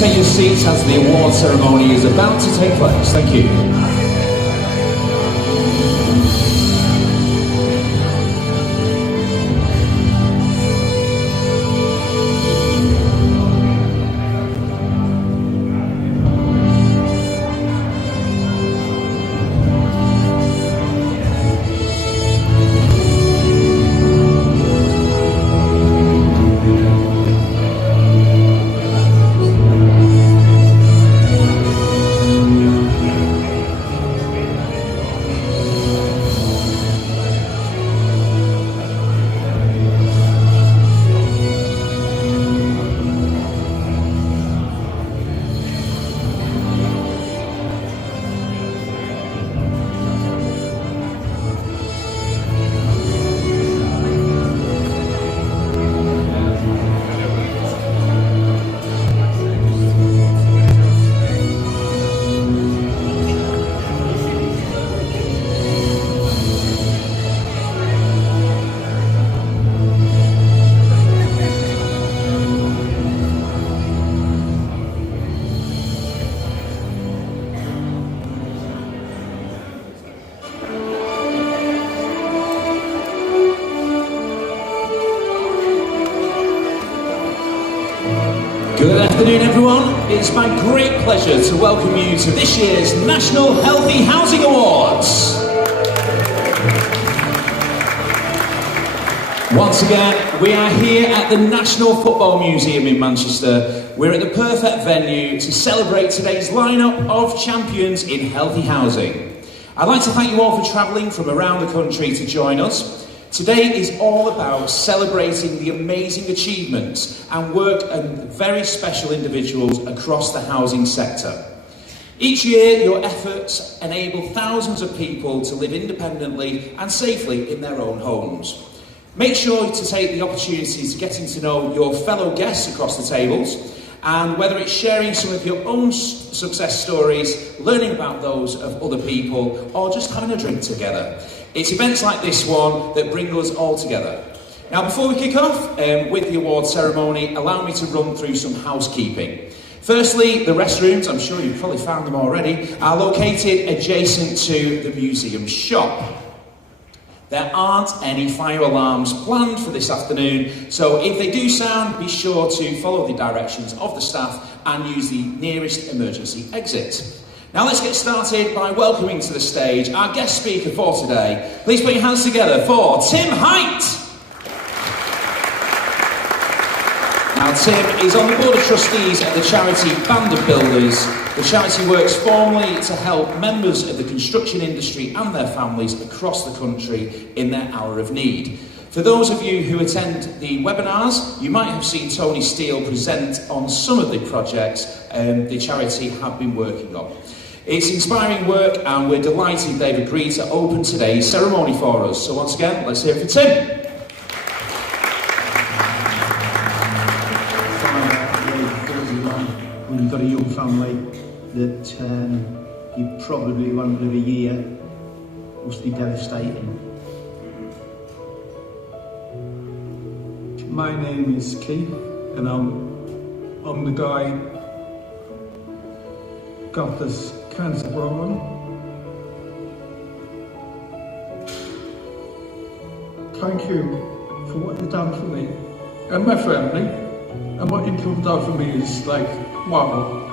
take your seats as the award ceremony is about to take place. Thank you. Good afternoon, everyone. It's my great pleasure to welcome you to this year's National Healthy Housing Awards. Once again, we are here at the National Football Museum in Manchester. We're at the perfect venue to celebrate today's lineup of champions in healthy housing. I'd like to thank you all for travelling from around the country to join us. Today is all about celebrating the amazing achievements and work of very special individuals across the housing sector. Each year, your efforts enable thousands of people to live independently and safely in their own homes. Make sure to take the opportunity to getting to know your fellow guests across the tables, and whether it's sharing some of your own success stories, learning about those of other people, or just having a drink together. It's events like this one that bring us all together. Now, before we kick off with the award ceremony, allow me to run through some housekeeping. Firstly, the restrooms, I'm sure you've probably found them already, are located adjacent to the museum shop. There aren't any fire alarms planned for this afternoon, so if they do sound, be sure to follow the directions of the staff and use the nearest emergency exit. Now let's get started by welcoming to the stage our guest speaker for today. Please put your hands together for Tim Height. Now Tim is on the Board of Trustees of the charity Band of Builders. The charity works formally to help members of the construction industry and their families across the country in their hour of need. For those of you who attend the webinars, you might have seen Tony Steele present on some of the projects the charity have been working on. It's inspiring work and we're delighted they've agreed to open today's ceremony for us. So once again, let's hear it for Tim. When you've got a young family that you probably won't live a year, must be devastating. My name is Keith and I'm the guy got this cancer problem. Thank you for what you've done for me and my family, and what you've done for me is like, wow.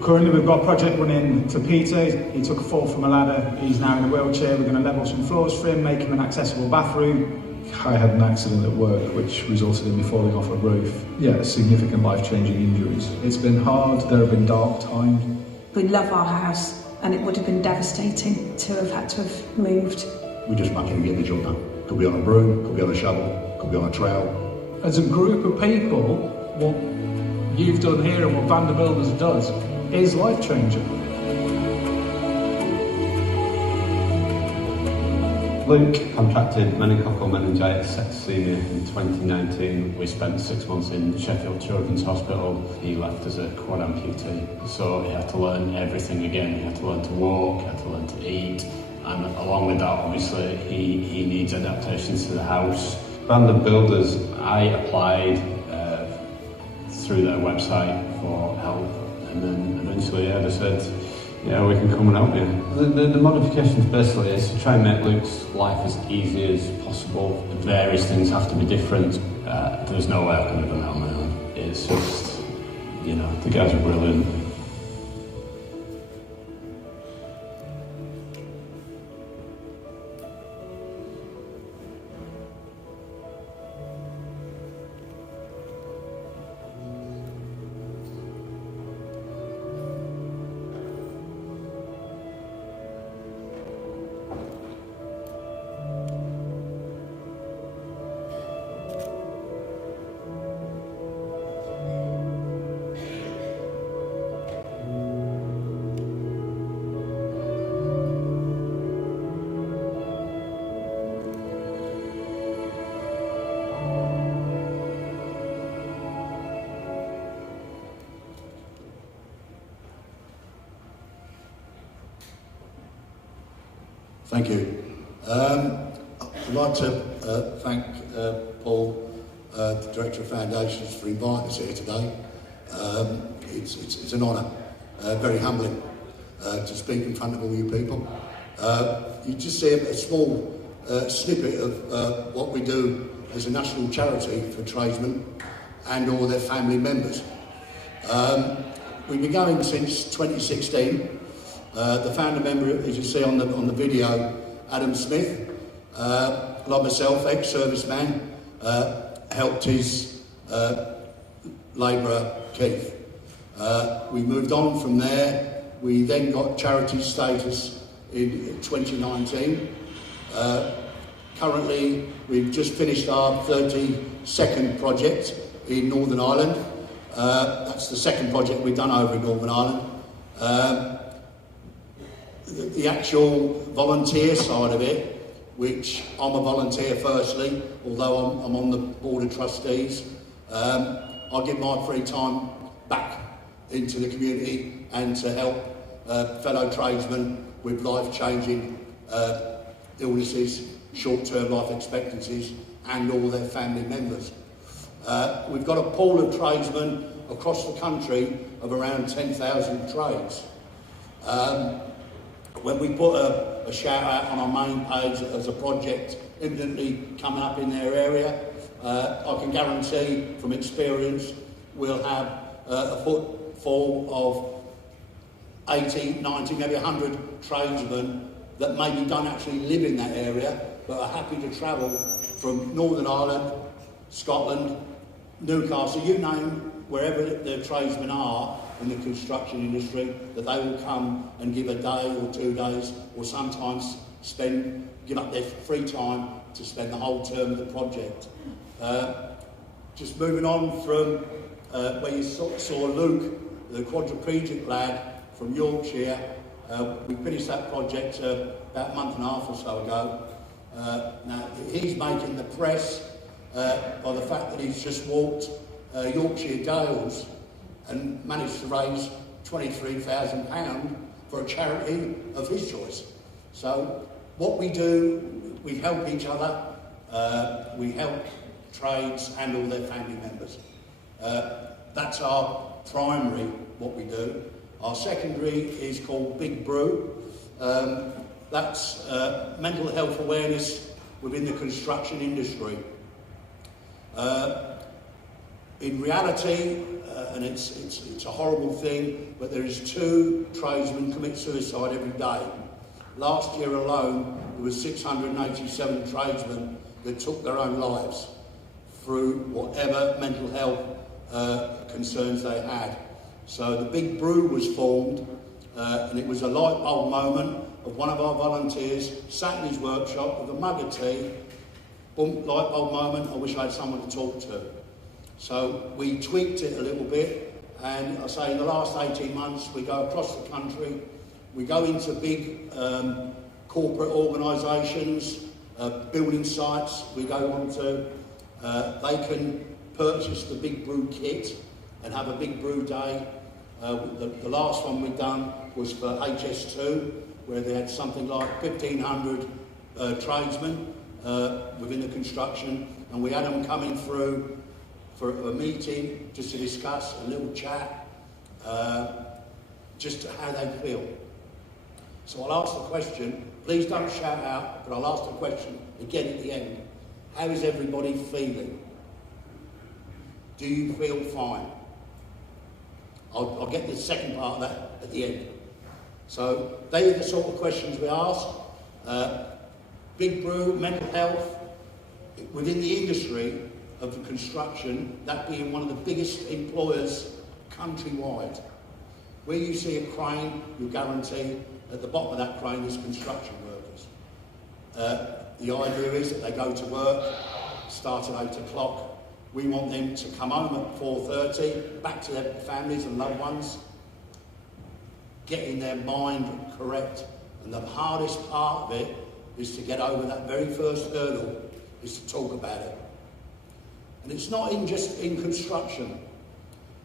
Currently we've got a project running for Peter. He took a fall from a ladder, he's now in a wheelchair. We're going to level some floors for him, make him an accessible bathroom. I had an accident at work which resulted in me falling off a roof. Yeah, significant life-changing injuries. It's been hard, there have been dark times. We love our house and it would have been devastating to have had to have moved. We just managed to get the job done. Could be on a broom, could be on a shovel, could be on a trowel. As a group of people, what you've done here and what Band of Builders does is life-changing. Luke contracted meningococcal meningitis septicemia in 2019. We spent 6 months in Sheffield Children's Hospital. He left as a quad amputee, so he had to learn everything again. He had to learn to walk, he had to learn to eat, and along with that, obviously, he needs adaptations to the house. Brandon Builders, I applied through their website for help, and then eventually they said, yeah, we can come and help you. The modifications basically is to try and make Luke's life as easy as possible. Various things have to be different. There's no way I could have done that on my own. It's just, you know, the guys are brilliant. Thank you. I'd like to thank Paul, the Director of Foundations, for inviting us here today. It's an honour, very humbling to speak in front of all you people. You just see a small snippet of what we do as a national charity for tradesmen and all their family members. We've been going since 2016. The founder member, as you see on the video, Adam Smith, like myself, ex-serviceman, helped his labourer Keith. We moved on from there. We then got charity status in 2019. Currently, we've just finished our 32nd project in Northern Ireland. That's the second project we've done over in Northern Ireland. The actual volunteer side of it, which I'm a volunteer firstly, although I'm on the Board of Trustees, I give my free time back into the community and to help fellow tradesmen with life-changing illnesses, short-term life expectancies, and all their family members. We've got a pool of tradesmen across the country of around 10,000 trades. When we put a shout out on our main page as a project imminently coming up in their area, I can guarantee from experience we'll have a footfall of 80, 90, maybe 100 tradesmen that maybe don't actually live in that area but are happy to travel from Northern Ireland, Scotland, Newcastle, you name wherever the tradesmen are in the construction industry, that they will come and give a day or 2 days, or sometimes give up their free time to spend the whole term of the project. Just moving on from where you saw Luke, the quadriplegic lad from Yorkshire. We finished that project about a month and a half or so ago. Now, he's making the press by the fact that he's just walked Yorkshire Dales and managed to raise £23,000 for a charity of his choice. So what we do, we help each other, we help trades and all their family members. That's our primary, what we do. Our secondary is called Big Brew. That's mental health awareness within the construction industry. In reality, and it's a horrible thing, but there is 2 tradesmen commit suicide every day. Last year alone, there was 687 tradesmen that took their own lives through whatever mental health concerns they had. So the Big Brew was formed, and it was a light bulb moment of one of our volunteers sat in his workshop with a mug of tea. Boom, light bulb moment, I wish I had someone to talk to. So we tweaked it a little bit, and I say in the last 18 months we go across the country, we go into big corporate organisations, building sites, we go on to, they can purchase the Big Brew kit and have a Big Brew day. The last one we've done was for HS2, where they had something like 1,500 tradesmen, within the construction, and we had them coming through for a meeting just to discuss a little chat, just how they feel. So I'll ask the question, please don't shout out, but I'll ask the question again at the end. How is everybody feeling? Do you feel fine? I'll get the second part of that at the end. So they are the sort of questions we ask. Big Brew, mental health, within the industry of the construction, that being one of the biggest employers countrywide. Where you see a crane, you'll guarantee at the bottom of that crane is construction workers. The idea is that they go to work, start at 8 o'clock. We want them to come home at 4:30, back to their families and loved ones, getting their mind correct. And the hardest part of it is to get over that very first hurdle, is to talk about it. And it's not just in construction.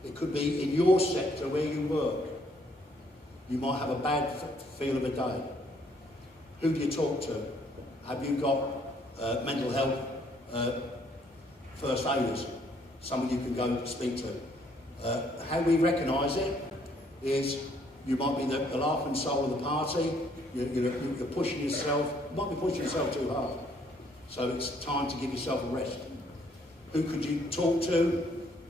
It could be in your sector where you work. You might have a bad feel of a day. Who do you talk to? Have you got mental health first aiders? Someone you can go speak to. How we recognise it is you might be the laugh and soul of the party. You're pushing yourself. You might be pushing yourself too hard. So it's time to give yourself a rest. Who could you talk to?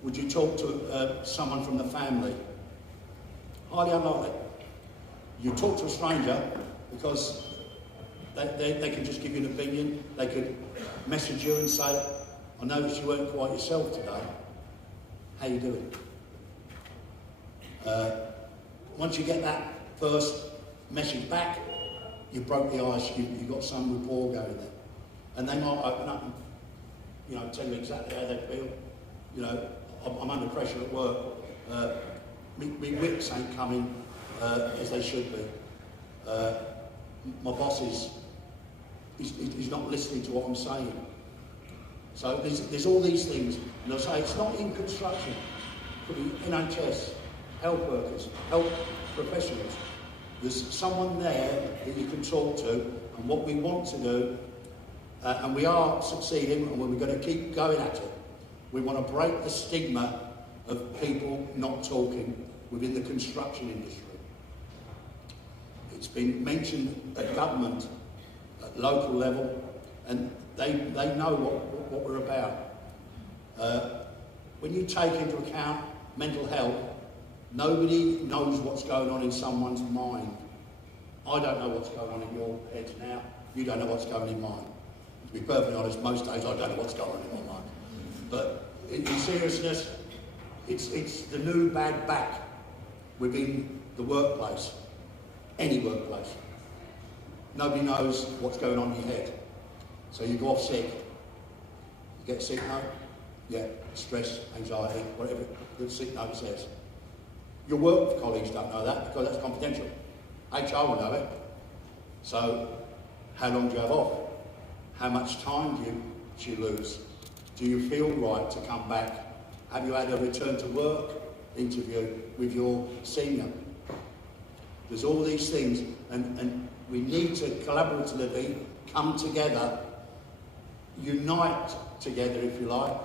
Would you talk to someone from the family? Highly unlikely. You talk to a stranger because they can just give you an opinion. They could message you and say, I noticed you weren't quite yourself today. How you doing? Once you get that first message back, you broke the ice, you've got some rapport going there. And they might open up and, tell you exactly how they feel. I'm under pressure at work. My wits ain't coming as they should be. My boss he's not listening to what I'm saying. So there's all these things, and they'll say it's not in construction. It could be NHS, health workers, health professionals. There's someone there that you can talk to, and what we want to do, and we are succeeding, and we're going to keep going at it. We want to break the stigma of people not talking within the construction industry. It's been mentioned at government, at local level, and they know what we're about. When you take into account mental health, nobody knows what's going on in someone's mind. I don't know what's going on in your heads now. You don't know what's going on in mine. To be perfectly honest, most days I don't know what's going on in my mind. But in seriousness, it's the new bad back within the workplace, any workplace. Nobody knows what's going on in your head. So you go off sick. You get a sick note? Yeah, stress, anxiety, whatever the sick note says. Your work colleagues don't know that because that's confidential. HR will know it. So how long do you have off? How much time do you lose? Do you feel right to come back? Have you had a return to work interview with your senior? There's all these things, and we need to collaboratively come together, unite together if you like,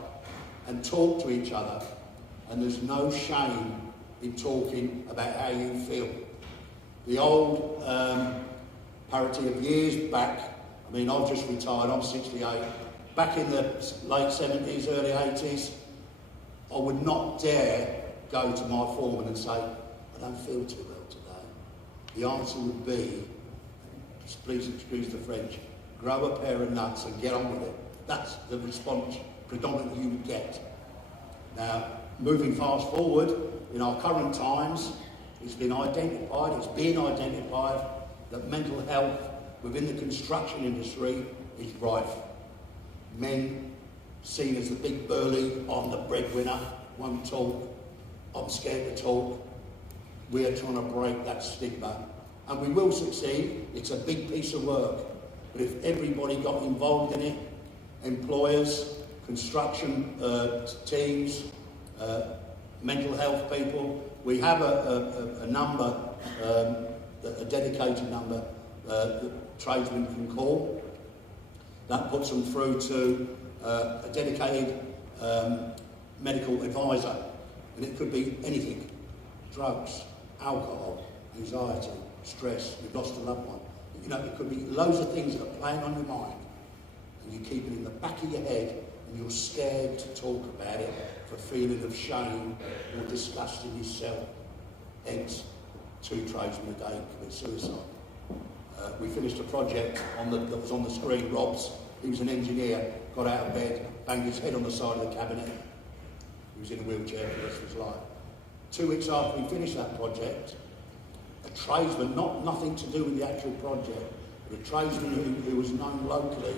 and talk to each other. And there's no shame in talking about how you feel. The old parity of years back, I mean, I've just retired, I'm 68. Back in the late 70s, early 80s, I would not dare go to my foreman and say, I don't feel too well today. The answer would be, please excuse the French, grab a pair of nuts and get on with it. That's the response predominantly you would get. Now, moving fast forward, in our current times, it's been identified that mental health within the construction industry is rife. Men seen as the big burly, I'm the breadwinner, won't talk, I'm scared to talk. We are trying to break that stigma. And we will succeed. It's a big piece of work. But if everybody got involved in it, employers, construction teams, mental health people, we have a number, a dedicated number that tradesmen can call. That puts them through to a dedicated medical advisor, and it could be anything: drugs, alcohol, anxiety, stress, you've lost a loved one. You know, it could be loads of things that are playing on your mind, and you keep it in the back of your head, and you're scared to talk about it for feeling of shame or disgust in yourself. Hence, 2 tradesmen a day commit suicide. We finished a project that was on the screen. Rob's, he was an engineer, got out of bed, banged his head on the side of the cabinet. He was in a wheelchair for the rest of his life. 2 weeks after we finished that project, a tradesman, nothing to do with the actual project, but a tradesman who was known locally,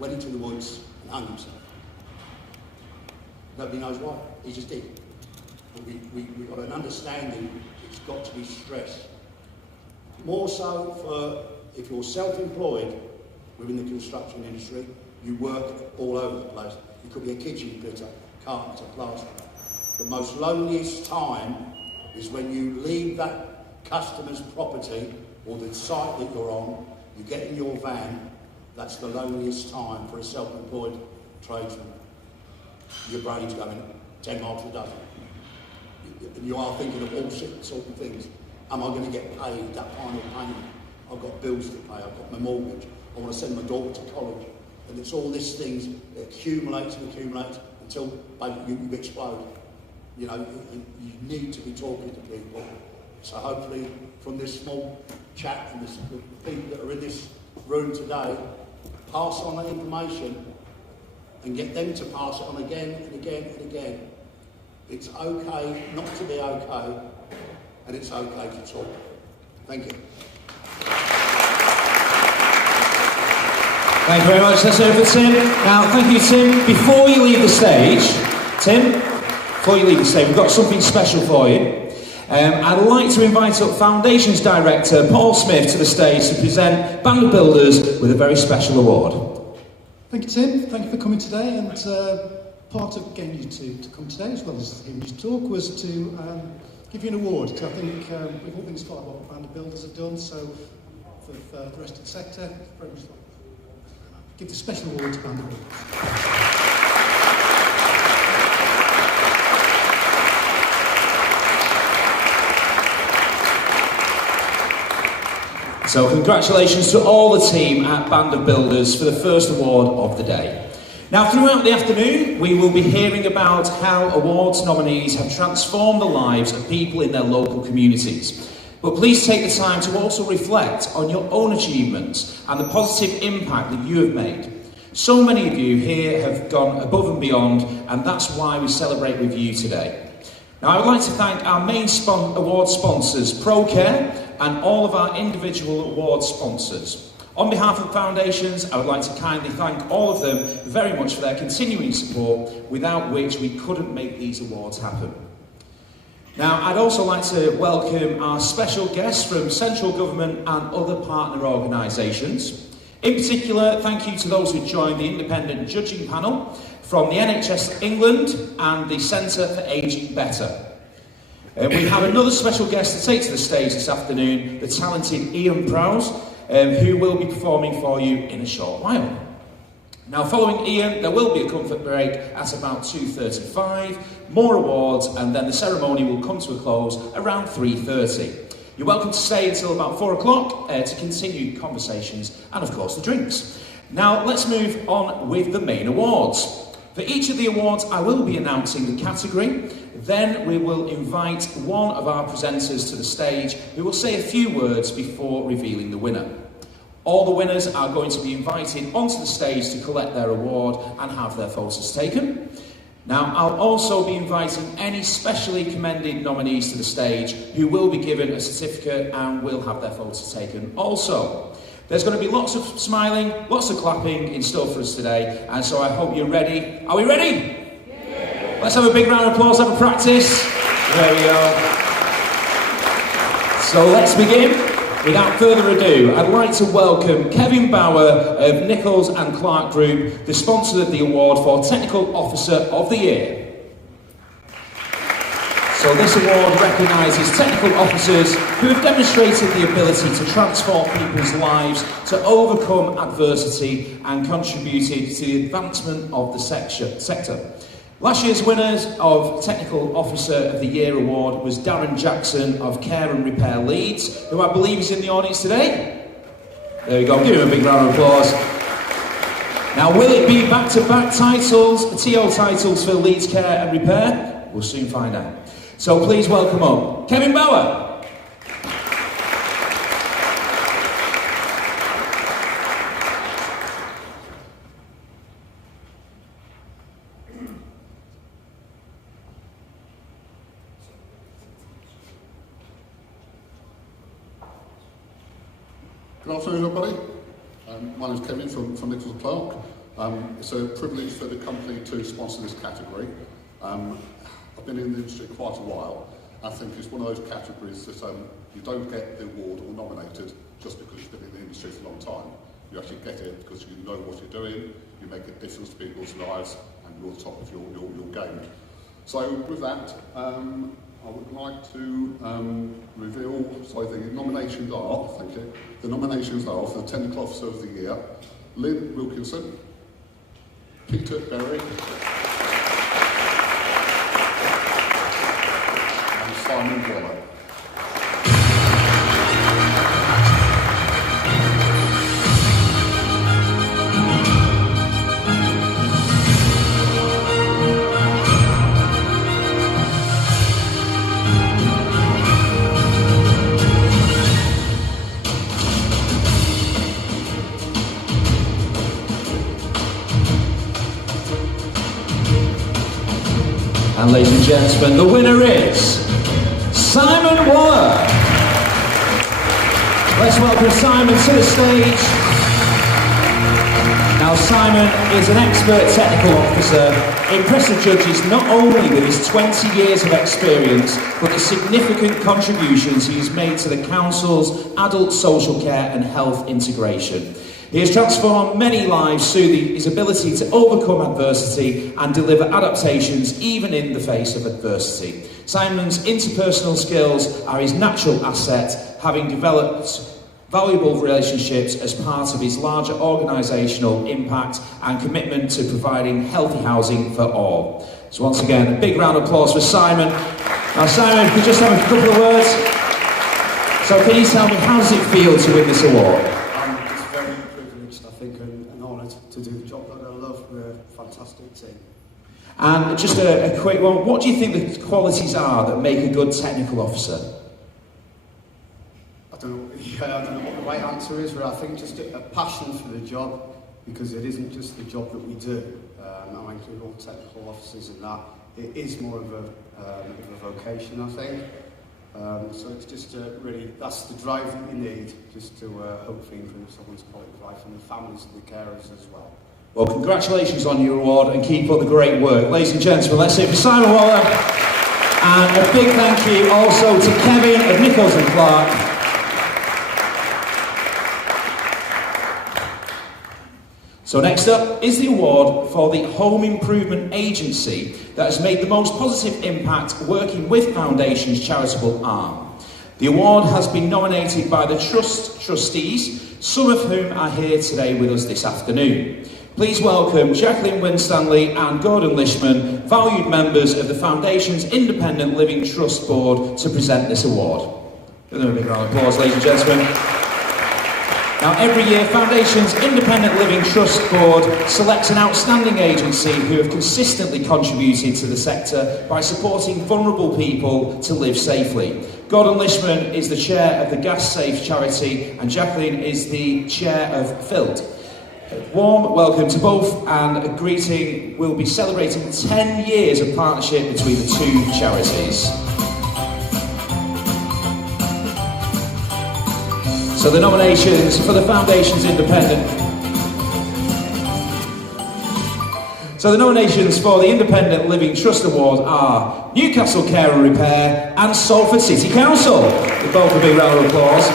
went into the woods and hung himself. Nobody knows why, he just did. We've got an understanding it's got to be stress. More so for if you're self-employed within the construction industry, you work all over the place. You could be a kitchen fitter, carpenter, plasterer. The most loneliest time is when you leave that customer's property or the site that you're on, you get in your van. That's the loneliest time for a self-employed tradesman. Your brain's going 10 miles a dozen. And you are thinking of all sorts of things. Am I going to get paid that final payment? I've got bills to pay, I've got my mortgage, I want to send my daughter to college. And it's all these things that accumulates and accumulates until you explode. You know, you need to be talking to people. So hopefully from this small chat and the people that are in this room today, pass on that information and get them to pass it on again and again and again. It's okay not to be okay, and it's okay to talk. Thank you. Thank you very much. That's over to Tim. Now, thank you, Tim. Before you leave the stage, we've got something special for you. I'd like to invite up Foundations Director Paul Smith to the stage to present Band of Builders with a very special award. Thank you, Tim. Thank you for coming today. And part of getting you to come today, as well as hearing you talk, was to give you an award. Because I think we've all been inspired by what Band of Builders have done. So for the rest of the sector, very much like give the special award to Band of Builders. So congratulations to all the team at Band of Builders for the first award of the day. Now throughout the afternoon we will be hearing about how awards nominees have transformed the lives of people in their local communities. But please take the time to also reflect on your own achievements and the positive impact that you have made. So many of you here have gone above and beyond, and that's why we celebrate with you today. Now I would like to thank our main award sponsors, ProCare, and all of our individual award sponsors. On behalf of Foundations, I would like to kindly thank all of them very much for their continuing support, without which we couldn't make these awards happen. Now, I'd also like to welcome our special guests from central government and other partner organisations. In particular, thank you to those who joined the independent judging panel from the NHS England and the Centre for Ageing Better. We have another special guest to take to the stage this afternoon, the talented Ian Prowse, who will be performing for you in a short while. Now, following Ian, there will be a comfort break at about 2:35, more awards, and then the ceremony will come to a close around 3:30. You're welcome to stay until about 4 o'clock to continue conversations and, of course, the drinks. Now, let's move on with the main awards. For each of the awards, I will be announcing the category. Then we will invite one of our presenters to the stage who will say a few words before revealing the winner. All the winners are going to be invited onto the stage to collect their award and have their photos taken. Now, I'll also be inviting any specially commended nominees to the stage who will be given a certificate and will have their photos taken also. There's going to be lots of smiling, lots of clapping in store for us today, and so I hope you're ready. Are we ready? Yeah. Let's have a big round of applause, have a practice. There we go. So let's begin. Without further ado, I'd like to welcome Kevin Bauer of Nichols and Clark Group, the sponsor of the award for Technical Officer of the Year. So this award recognises technical officers who have demonstrated the ability to transform people's lives, to overcome adversity and contributed to the advancement of the sector. Last year's winners of Technical Officer of the Year award was Darren Jackson of Care and Repair Leeds, who I believe is in the audience today. There we go, give him a big round of applause. Now, will it be back-to-back titles, TO titles for Leeds Care and Repair? We'll soon find out. So please welcome up Kevin Bauer. Good afternoon, everybody. My name is Kevin from Newcastle. It's a privilege for the company to sponsor this category. I've been in the industry quite a while. I think it's one of those categories that you don't get the award or nominated just because you've been in the industry for a long time. You actually get it because you know what you're doing, you make a difference to people's lives, and you're on top of your game. So with that, I would like to reveal, the nominations are, thank you, the nominations are for the Technical Officer of the Year, Lynn Wilkinson, Peter Berry, and Simon Waller. And ladies and gentlemen, the winner is Simon Waller. Let's welcome Simon to the stage. Now, Simon is an expert technical officer, impressive judges not only with his 20 years of experience, but the significant contributions he has made to the council's adult social care and health integration. He has transformed many lives through his ability to overcome adversity and deliver adaptations even in the face of adversity. Simon's interpersonal skills are his natural asset, having developed valuable relationships as part of his larger organisational impact and commitment to providing healthy housing for all. So once again, a big round of applause for Simon. Now Simon, if you just have a couple of words. So can you tell me, how does it feel to win this award? To do the job that I love. We're a fantastic team. And just a quick one, what do you think the qualities are that make a good technical officer? I don't know what the right answer is, but I think just a passion for the job, because it isn't just the job that we do. I include all technical officers in that. It is more of a vocation, I think. So it's just really, that's the drive that you need, just to hopefully improve someone's quality of life and the families and the carers as well. Well, congratulations on your award and keep up the great work. Ladies and gentlemen, let's hear for Simon Waller. And a big thank you also to Kevin of Nichols and Clark. So next up is the award for the Home Improvement Agency that has made the most positive impact working with Foundation's charitable arm. The award has been nominated by the Trust trustees, some of whom are here today with us this afternoon. Please welcome Jacqueline Winstanley and Gordon Lishman, valued members of the Foundation's Independent Living Trust Board, to present this award. Give them a big round of applause, ladies and gentlemen. Now, every year, Foundation's Independent Living Trust Board selects an outstanding agency who have consistently contributed to the sector by supporting vulnerable people to live safely. Gordon Lishman is the chair of the Gas Safe charity, and Jacqueline is the chair of FILD. A warm welcome to both, and a greeting. We'll be celebrating 10 years of partnership between the two charities. So the nominations for the Foundation's Independent... So the nominations for the Independent Living Trust Award are Newcastle Care and Repair and Salford City Council. Give both a big round of applause.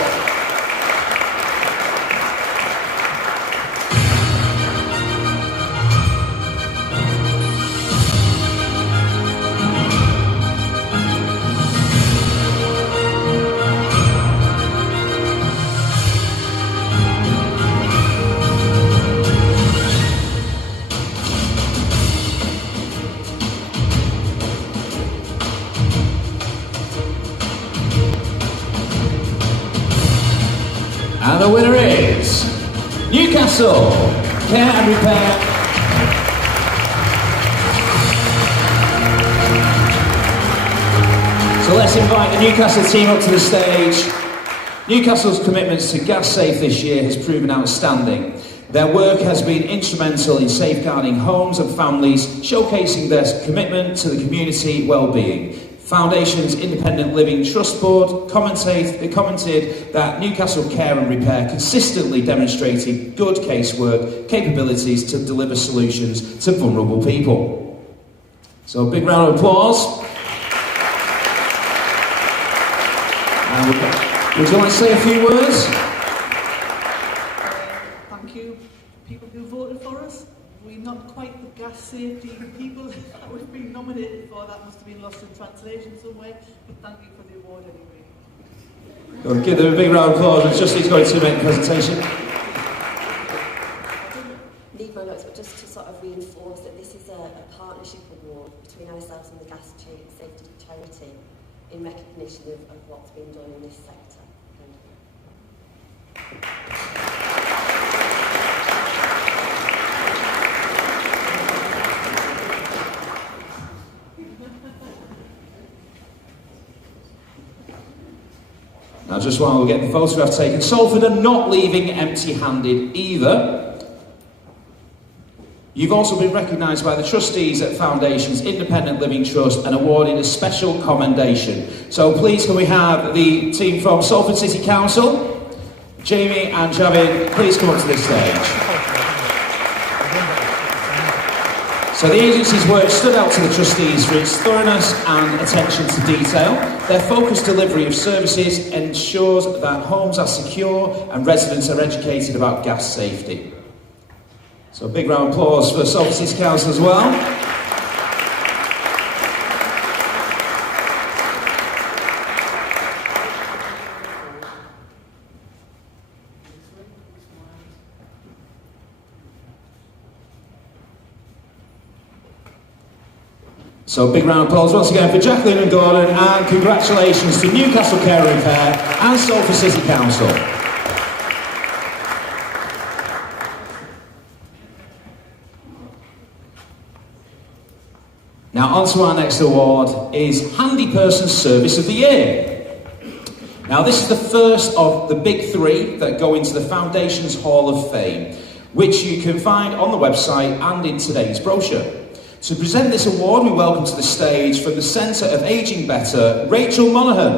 Newcastle, care and repair. So let's invite the Newcastle team up to the stage. Newcastle's commitments to gas safe this year has proven outstanding. Their work has been instrumental in safeguarding homes and families, showcasing their commitment to the community well-being. Foundation's Independent Living Trust Board commented that Newcastle Care and Repair consistently demonstrated good casework capabilities to deliver solutions to vulnerable people. So a big round of applause. Would you like to say a few words? Thank you, people who voted for us. We're not quite the gas safety people that we've been nominated for. That must have been lost in translation somewhere. But thank you for the award anyway. Well, give them a big round of applause. Justine's going to make the presentation. Need my notes, but just to sort of reinforce that this is a partnership award between ourselves and the gas safety charity in recognition of what's been done in this sector. Now, just while we get the photograph taken, Salford are not leaving empty-handed either. You've also been recognised by the trustees at Foundation's Independent Living Trust and awarded a special commendation. So please can we have the team from Salford City Council, Jamie and Javid, please come up to this stage. So the agency's work stood out to the trustees for its thoroughness and attention to detail. Their focused delivery of services ensures that homes are secure and residents are educated about gas safety. So a big round of applause for Salford City Council as well. So a big round of applause once again for Jacqueline and Gordon, and congratulations to Newcastle Care and Repair and Salford City Council. Now on to our next award is Handyperson Service of the Year. Now this is the first of the big three that go into the Foundation's Hall of Fame, which you can find on the website and in today's brochure. To present this award, we welcome to the stage from the Centre of Ageing Better, Rachel Monaghan.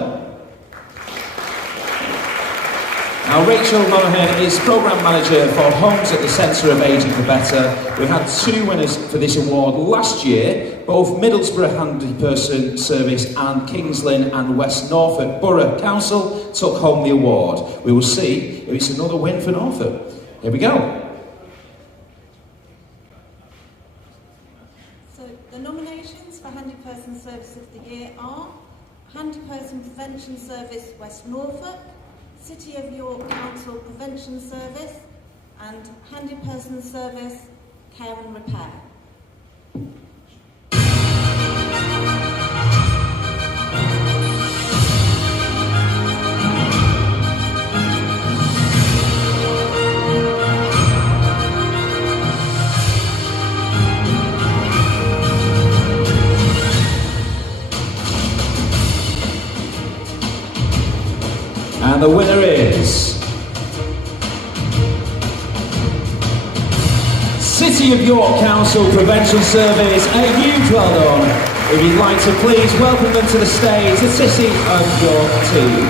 Now, Rachel Monaghan is Programme Manager for Homes at the Centre of Ageing for Better. We had 2 winners for this award last year, both Middlesbrough Handyperson Service and Kings Lynn and West Norfolk Borough Council took home the award. We will see if it's another win for Norfolk. Here we go. The nominations for Handyperson Service of the Year are Handyperson Prevention Service West Norfolk, City of York Council Prevention Service and Handyperson Service Care and Repair. And the winner is City of York Council Prevention Service. A huge well done. If you'd like to please welcome them to the stage, the City of York team.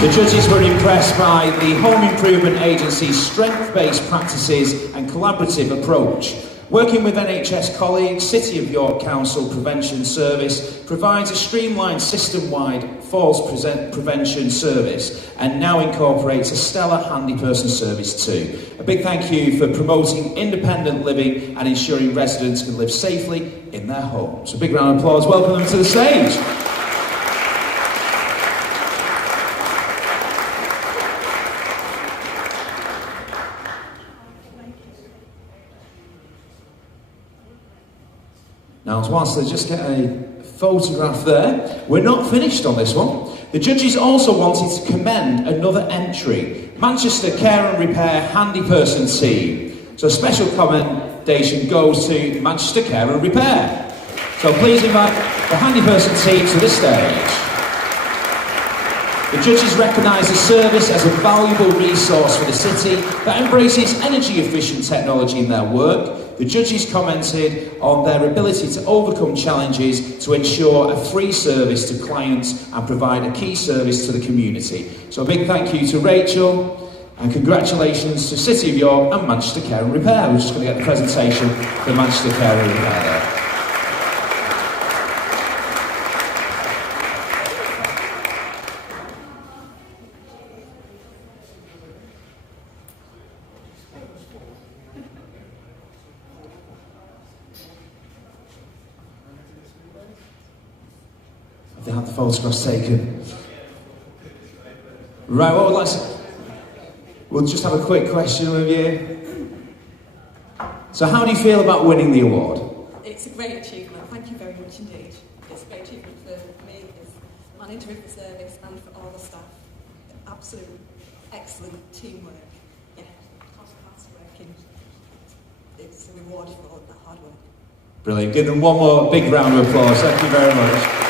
The judges were impressed by the Home Improvement Agency's strength-based practices and collaborative approach. Working with NHS colleagues, City of York Council Prevention Service provides a streamlined system-wide falls prevention service and now incorporates a stellar handyperson service too. A big thank you for promoting independent living and ensuring residents can live safely in their homes. A big round of applause. Welcome them to the stage. Now, whilst they just get a photograph there, we're not finished on this one. The judges also wanted to commend another entry, Manchester Care and Repair Handyperson team. So a special commendation goes to Manchester Care and Repair. So please invite the Handyperson team to the stage. The judges recognise the service as a valuable resource for the city that embraces energy-efficient technology in their work. The judges commented on their ability to overcome challenges to ensure a free service to clients and provide a key service to the community. So a big thank you to Rachel and congratulations to City of York and Manchester Care and Repair. We're just going to get the presentation for Manchester Care and Repair there. They had the photographs taken. Right, what would like to... We'll just have a quick question with you. So how do you feel about winning the award? It's a great achievement. Thank you very much indeed. It's a great achievement for me as manager of the service and for all the staff. Absolute excellent teamwork. Yeah, hard working. It's a reward for all that hard work. Brilliant. Give them one more big round of applause. Thank you very much.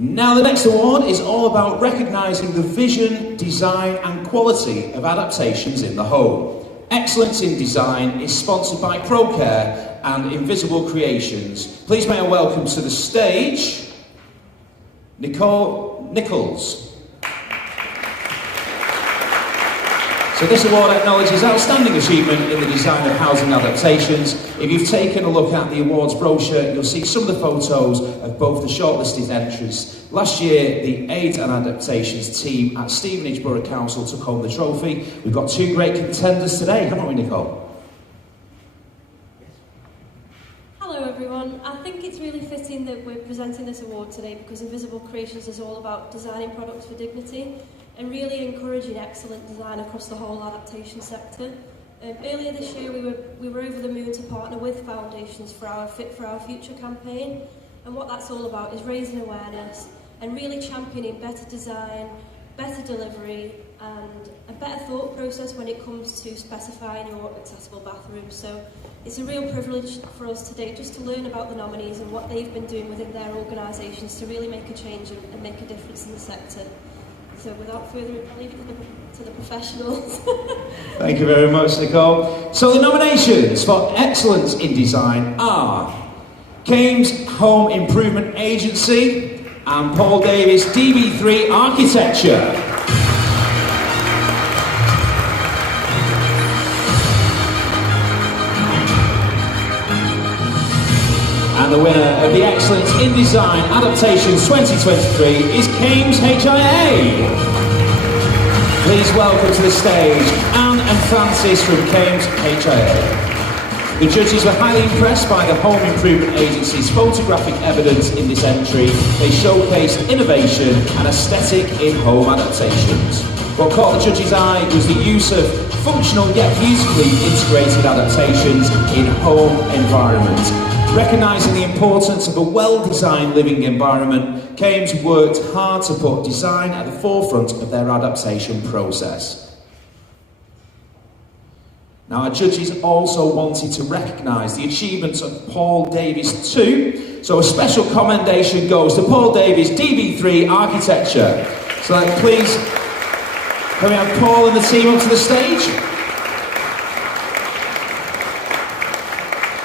Now the next award is all about recognising the vision, design and quality of adaptations in the home. Excellence in Design is sponsored by ProCare and Invisible Creations. Please may I welcome to the stage Nicole Nichols. So this award acknowledges outstanding achievement in the design of housing adaptations. If you've taken a look at the awards brochure, you'll see some of the photos of both the shortlisted entries. Last year, the Aids and Adaptations team at Stevenage Borough Council took home the trophy. We've got two great contenders today, haven't we, Nicole? Hello everyone. I think it's really fitting that we're presenting this award today because Invisible Creations is all about designing products for dignity and really encouraging excellent design across the whole adaptation sector. Earlier this year we were over the moon to partner with Foundations for our Fit for Our Future campaign, and what that's all about is raising awareness and really championing better design, better delivery and a better thought process when it comes to specifying your accessible bathrooms. So it's a real privilege for us today just to learn about the nominees and what they've been doing within their organisations to really make a change and make a difference in the sector. So without further ado, I'll leave it to the professionals. Thank you very much, Nicole. So the nominations for Excellence in Design are Kames Home Improvement Agency and Paul Davies DB3 Architecture. And the winner of the Excellence in Design Adaptations 2023 is Kames HIA. Please welcome to the stage Anne and Francis from Kames HIA. The judges were highly impressed by the Home Improvement Agency's photographic evidence in this entry. They showcased innovation and aesthetic in home adaptations. What caught the judges' eye was the use of functional yet beautifully integrated adaptations in home environments. Recognising the importance of a well-designed living environment, Kames worked hard to put design at the forefront of their adaptation process. Now, our judges also wanted to recognise the achievements of Paul Davies too, so a special commendation goes to Paul Davies DB3 Architecture. So please, can we have Paul and the team up to the stage?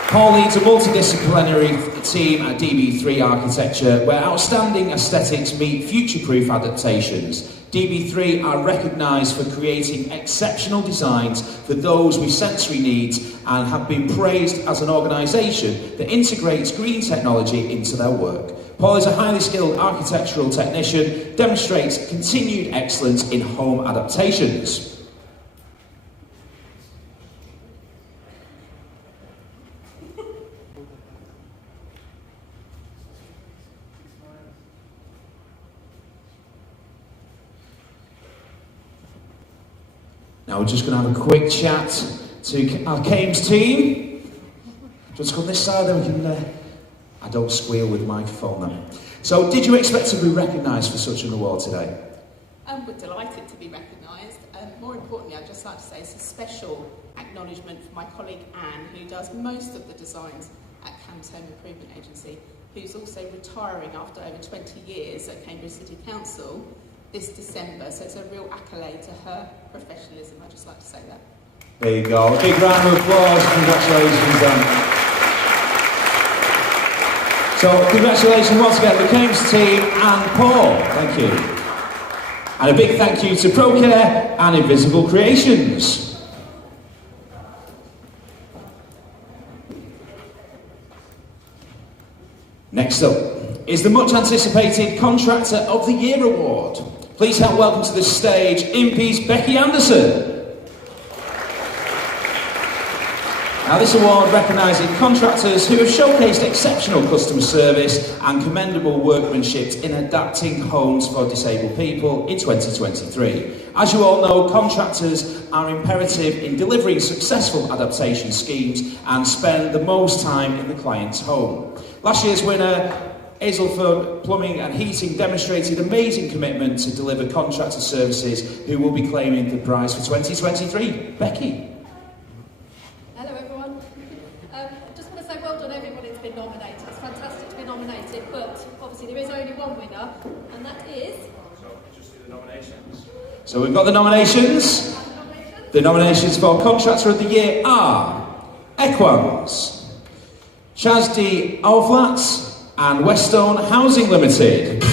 Paul leads a multidisciplinary team at DB3 Architecture where outstanding aesthetics meet future-proof adaptations. DB3 are recognised for creating exceptional designs for those with sensory needs and have been praised as an organisation that integrates green technology into their work. Paul is a highly skilled architectural technician, demonstrates continued excellence in home adaptations. Now we're just going to have a quick chat to our Kames team. Just come this side, then we can... I don't squeal with the microphone then. So, did you expect to be recognised for such an award today? We're delighted to be recognised. More importantly, I'd just like to say it's a special acknowledgement for my colleague Anne, who does most of the designs at Cam's Home Improvement Agency, who's also retiring after over 20 years at Cambridge City Council this December. So it's a real accolade to her professionalism. I'd just like to say that. There you go. A big round of applause. Congratulations, Dan. So, congratulations once again to the Cambs team and Paul. Thank you. And a big thank you to ProCare and Invisible Creations. Next up is the much anticipated Contractor of the Year Award. Please help welcome to the stage Impy's Becky Anderson. Now, this award recognises contractors who have showcased exceptional customer service and commendable workmanship in adapting homes for disabled people in 2023. As you all know, contractors are imperative in delivering successful adaptation schemes and spend the most time in the client's home. Last year's winner, Allflatt Plumbing and Heating, demonstrated amazing commitment to deliver contractor services, who will be claiming the prize for 2023. Becky. Nominated. It's fantastic to be nominated, but obviously there is only one winner, and that is... Just do the nominations. So we've got the nominations. The nominations for Contractor of the Year are Equans, Allflatt and Westone Housing Limited.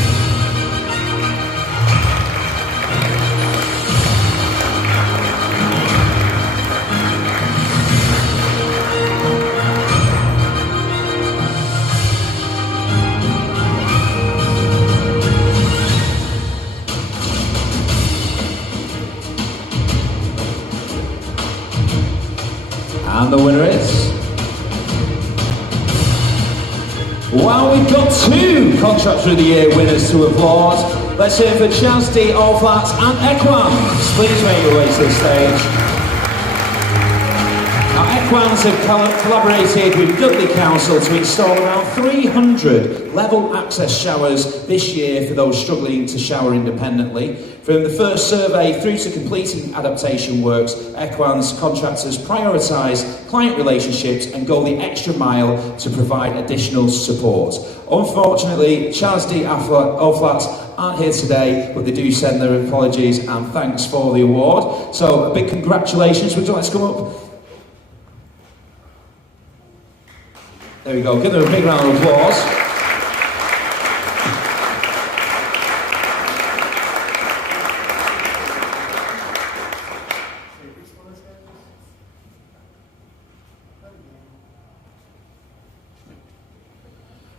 And the winner is... Wow, we've got two Contractor of the Year winners to applaud. Let's hear for Allflatt and Equans. Please make your way to the stage. Now, Equans have collaborated with Dudley Council to install around 300 level access showers this year for those struggling to shower independently. From the first survey through to completing adaptation works, Equans contractors prioritise client relationships and go the extra mile to provide additional support. Unfortunately, Allflatt aren't here today, but they do send their apologies and thanks for the award. So a big congratulations. Would you like to come up? There we go. Give them a big round of applause.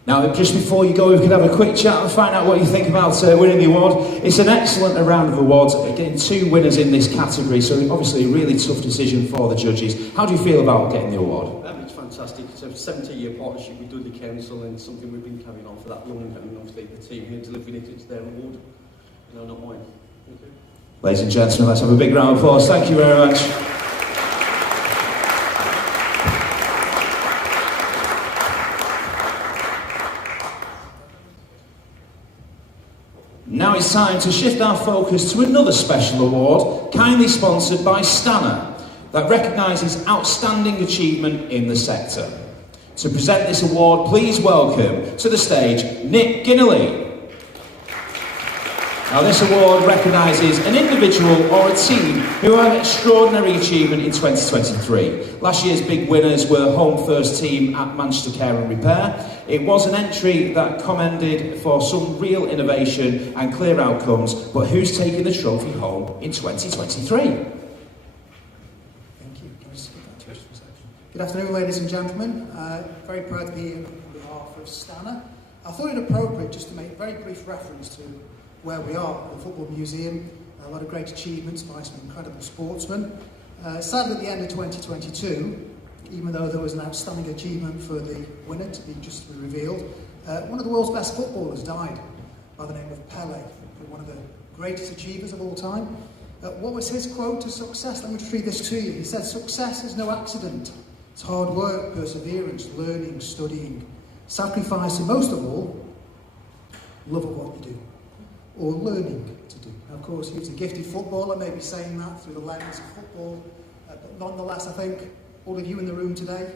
Now, just before you go, we could have a quick chat and find out what you think about winning the award. It's an excellent round of awards, getting two winners in this category, so obviously a really tough decision for the judges. How do you feel about getting the award? It's fantastic. It's a 70-year partnership with Dudley Council and something we've been carrying on for that long, and obviously the team here delivering it, it's their award. Not mine. Thank you. Ladies and gentlemen, let's have a big round of applause. Thank you very much. Now it's time to shift our focus to another special award, kindly sponsored by Stanner, that recognises outstanding achievement in the sector. To present this award, please welcome to the stage Nick Ginnelly. Now, this award recognises an individual or a team who had extraordinary achievement in 2023. Last year's big winners were Home First Team at Manchester Care and Repair. It was an entry that commended for some real innovation and clear outcomes, but who's taking the trophy home in 2023? Thank you. Good afternoon, ladies and gentlemen. Very proud to be here on behalf of Stanner. I thought it appropriate just to make a very brief reference to where we are at the Football Museum. A lot of great achievements by some incredible sportsmen. Sadly, at the end of 2022, even though there was an outstanding achievement for the winner to be just revealed, one of the world's best footballers died by the name of Pelé, one of the greatest achievers of all time. What was his quote to success? Let me just read this to you. He said, "Success is no accident. It's hard work, perseverance, learning, studying, sacrifice, and most of all, love of what you do, or learning to do. And of course, he was a gifted footballer, maybe saying that through the lens of football. But nonetheless, I think all of you in the room today,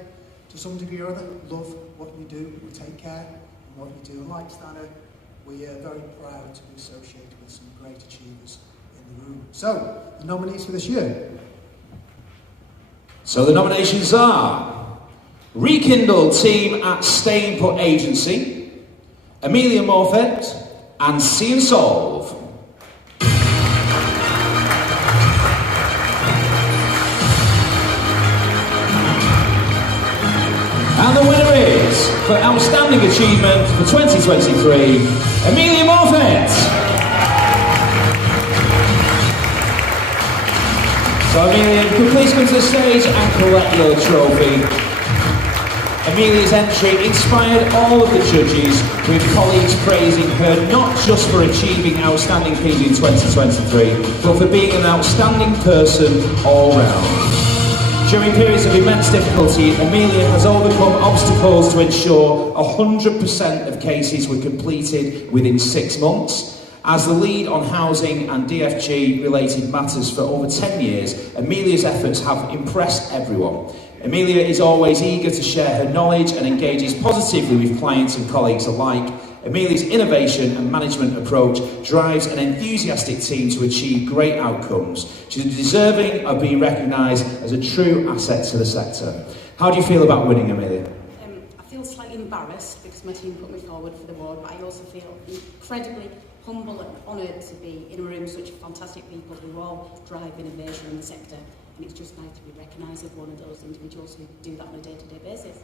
to some degree or other, love what you do, you take care of what you do. And like Stanner, we are very proud to be associated with some great achievers in the room. So, the nominees for this year. So the nominations are Rekindle Team at Stay Put Agency, Amelia Morphet, and See and Solve. And the winner is, for Outstanding Achievement for 2023, Amelia Morphet. So Amelia, you can please come to the stage and collect your trophy. Amelia's entry inspired all of the judges, with colleagues praising her not just for achieving outstanding things in 2023, but for being an outstanding person all round. During periods of immense difficulty, Amelia has overcome obstacles to ensure 100% of cases were completed within 6 months. As the lead on housing and DFG related matters for over 10 years, Amelia's efforts have impressed everyone. Amelia is always eager to share her knowledge and engages positively with clients and colleagues alike. Amelia's innovation and management approach drives an enthusiastic team to achieve great outcomes. She's deserving of being recognised as a true asset to the sector. How do you feel about winning, Amelia? I feel slightly embarrassed because my team put me forward for the award, but I also feel incredibly humble and honoured to be in a room with such fantastic people who all drive innovation in the sector, and it's just nice to be recognised as one of those individuals who do that on a day-to-day basis.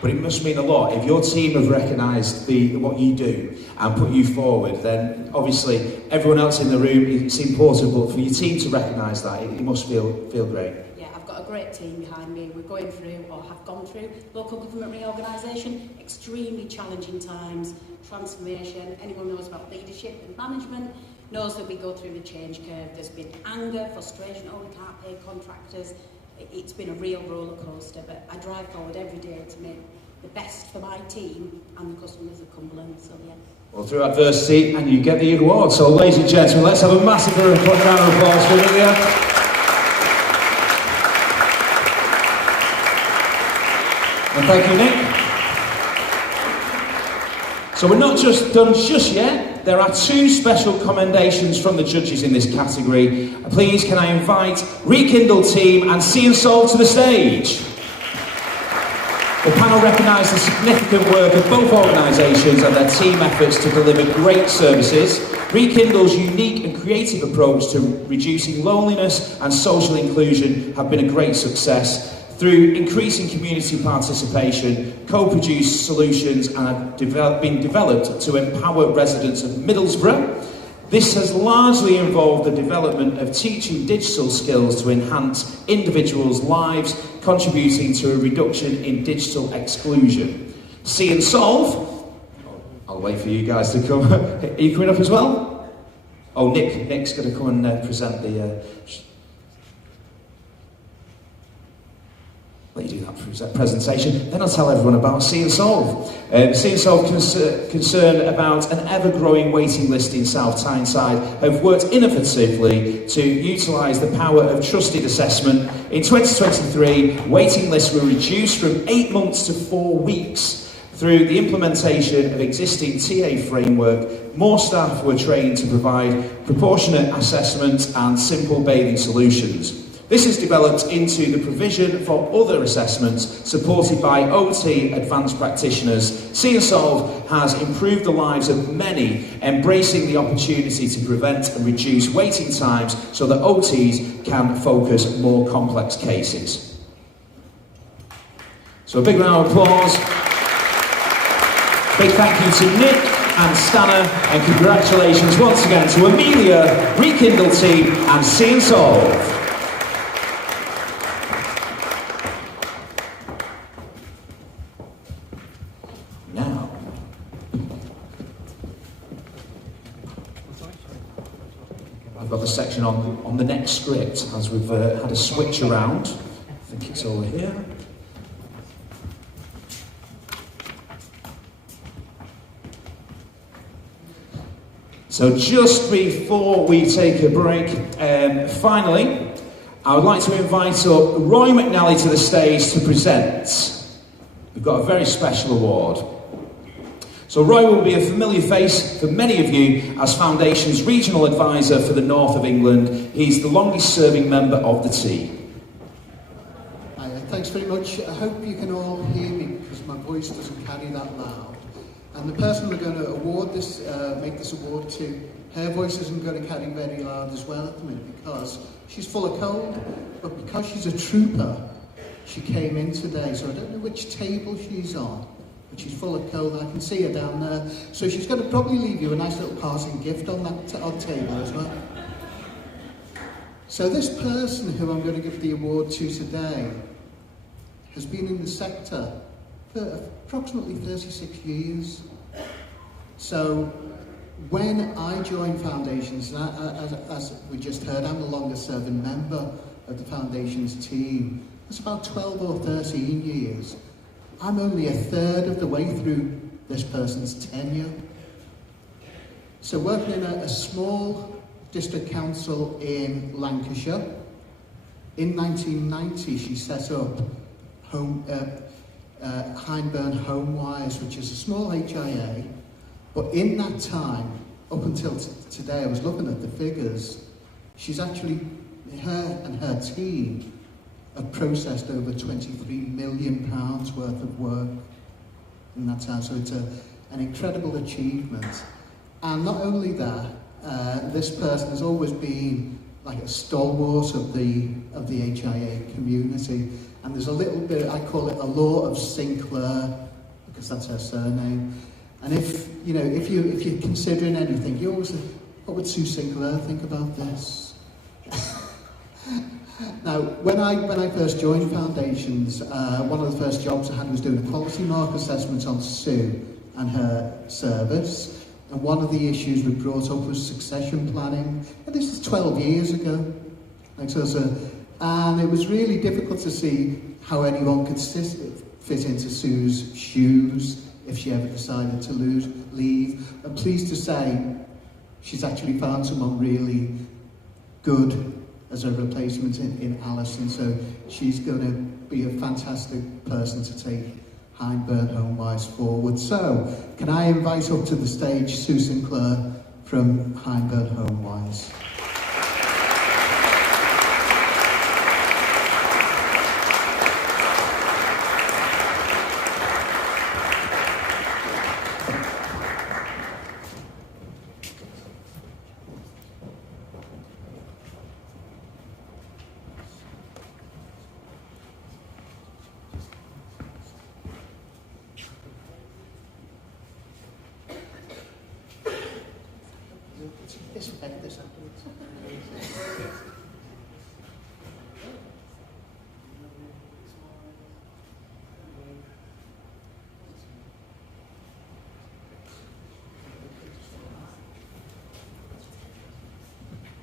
But it must mean a lot. If your team have recognised what you do and put you forward, then obviously everyone else in the room, it's important, but for your team to recognise that, it must feel great. Yeah, I've got a great team behind me. We're going through, or have gone through, local government reorganisation, extremely challenging times, transformation. Anyone knows about leadership and management knows that we go through the change curve. There's been anger, frustration, oh, we can't pay contractors. It's been a real roller coaster, but I drive forward every day to make the best for my team and the customers of Cumberland, so yeah. Well, through adversity, and you get the award. So, ladies and gentlemen, let's have a massive round of applause for Amelia. And thank you, Nick. So we're not just done just yet. There are 2 special commendations from the judges in this category. Please, can I invite Rekindle Team and See and Solve to the stage? The panel recognise the significant work of both organisations and their team efforts to deliver great services. Rekindle's unique and creative approach to reducing loneliness and social inclusion have been a great success. Through increasing community participation, co-produced solutions have been developed to empower residents of Middlesbrough. This has largely involved the development of teaching digital skills to enhance individuals' lives, contributing to a reduction in digital exclusion. See and Solve. I'll wait for you guys to come. Are you coming up as well? Oh, Nick's going to come and present the... Let you do that presentation. Then I'll tell everyone about See and Solve. See and Solve concerned about an ever-growing waiting list in South Tyneside have worked innovatively to utilise the power of trusted assessment. In 2023, waiting lists were reduced from 8 months to 4 weeks. Through the implementation of existing TA framework, more staff were trained to provide proportionate assessment and simple bathing solutions. This has developed into the provision for other assessments supported by OT advanced practitioners. See and Solve has improved the lives of many, embracing the opportunity to prevent and reduce waiting times so that OTs can focus more complex cases. So a big round of applause. Big thank you to Nick and Stanner, and congratulations once again to Amelia, Rekindle Team and See and Solve. I've got the section on the next script, as we've had a switch around. I think it's over here. So just before we take a break, finally, I would like to invite up Roy McNally to the stage to present. We've got a very special award. So Roy will be a familiar face for many of you as Foundation's Regional Advisor for the North of England. He's the longest serving member of the team. Hi, thanks very much. I hope you can all hear me because my voice doesn't carry that loud. And the person we're going to award this, make this award to, her voice isn't going to carry very loud as well at the minute because she's full of cold, but because she's a trooper, she came in today, so I don't know which table she's on, but she's full of cold. I can see her down there, so she's going to probably leave you a nice little passing gift on that table as well. So this person who I'm going to give the award to today has been in the sector for approximately 36 years. So when I joined Foundations, as we just heard, I'm the longest serving member of the Foundations team. It's about 12 or 13 years. I'm only a third of the way through this person's tenure. So working in a small district council in Lancashire, in 1990 she set up Hindburn Homewise, which is a small HIA, but in that time, up until today, I was looking at the figures, she's actually, her and her team have processed over £23 million worth of work in that time, so it's an incredible achievement. And not only that, this person has always been like a stalwart of the HIA community. And there's a little bit, I call it a law of Sinclair, because that's her surname. And if you're considering anything, you always think, what would Sue Sinclair think about this? Now, when I first joined Foundations, one of the first jobs I had was doing a quality mark assessment on Sue and her service. And one of the issues we brought up was succession planning. And this is 12 years ago. And it was really difficult to see how anyone could fit into Sue's shoes if she ever decided to leave. I'm pleased to say she's actually found someone really good as a replacement in Alison, so she's going to be a fantastic person to take Hindburn Homewise forward. So, can I invite up to the stage Sue Sinclair from Hindburn Homewise?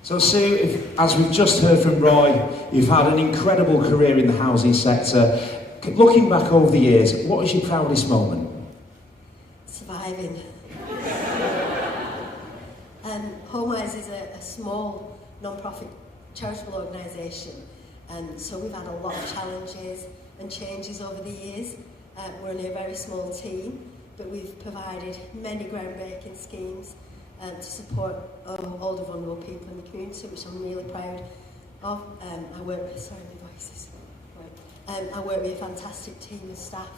So Sue, as we've just heard from Roy, you've had an incredible career in the housing sector. Looking back over the years, what is your proudest moment? Surviving. Homewise is a small non-profit charitable organisation, and so we've had a lot of challenges and changes over the years. We're only a very small team, but we've provided many groundbreaking schemes to support older vulnerable people in the community, which I'm really proud of. I work with, I work with a fantastic team of staff,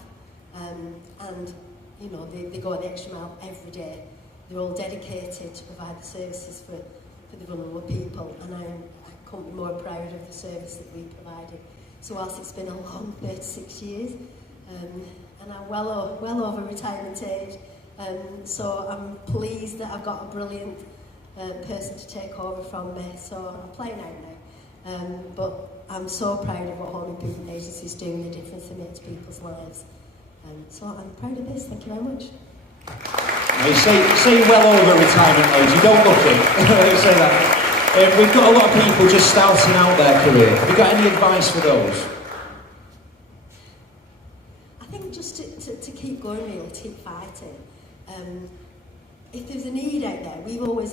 and you know, they go the extra mile every day. They're all dedicated to provide the services for the vulnerable people, and I couldn't be more proud of the service that we provided. So whilst it's been a long 36 years, and I'm well over retirement age, so I'm pleased that I've got a brilliant person to take over from me. So I'm playing out now, but I'm so proud of what Home Improvement Agency is doing, the difference they make to people's lives. So I'm proud of this. Thank you very much. You say well over retirement age, you don't look it. Say that. We've got a lot of people just starting out their career. Have you got any advice for those? I think just to keep going, really, keep fighting. if there's a need out there,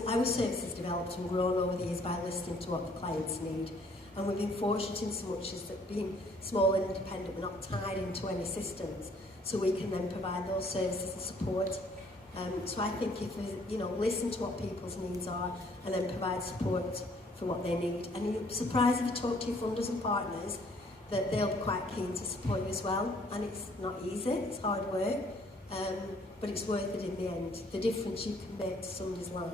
our service has developed and grown over the years by listening to what the clients need. And we've been fortunate in so much as that being small and independent, we're not tied into any systems, so we can then provide those services and support. So I think if listen to what people's needs are and then provide support for what they need. And you'll be surprised if you talk to your funders and partners that they'll be quite keen to support you as well. And it's not easy, it's hard work, but it's worth it in the end. The difference you can make to somebody's life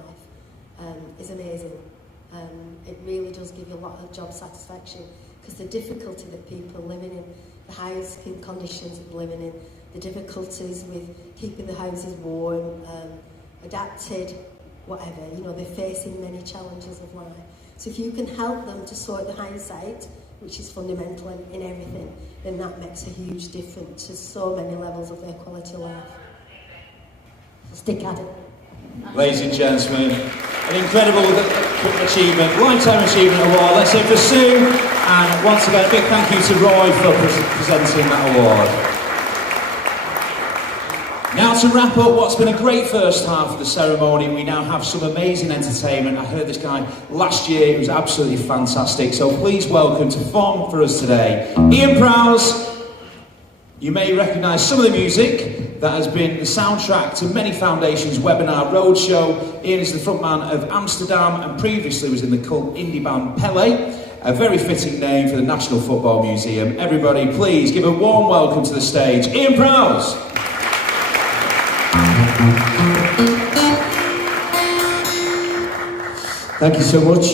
is amazing. It really does give you a lot of job satisfaction, because the difficulty that people are living in, the housing conditions that they're living in, the difficulties with keeping the houses warm, adapted, whatever, they're facing many challenges of life. So if you can help them to sort the hindsight, which is fundamental in everything, then that makes a huge difference to so many levels of their quality of life. Stick at it. Ladies and gentlemen, an incredible achievement, Lifetime Achievement Award. Let's hear for Sue, and once again a big thank you to Roy for presenting that award. Now to wrap up what's been a great first half of the ceremony, we now have some amazing entertainment. I heard this guy last year, it was absolutely fantastic. So please welcome to perform for us today, Ian Prowse. You may recognise some of the music that has been the soundtrack to many foundations' webinar roadshow. Ian is the frontman of Amsterdam and previously was in the cult indie band Pele. A very fitting name for the National Football Museum. Everybody, please give a warm welcome to the stage, Ian Prowse. Thank you so much.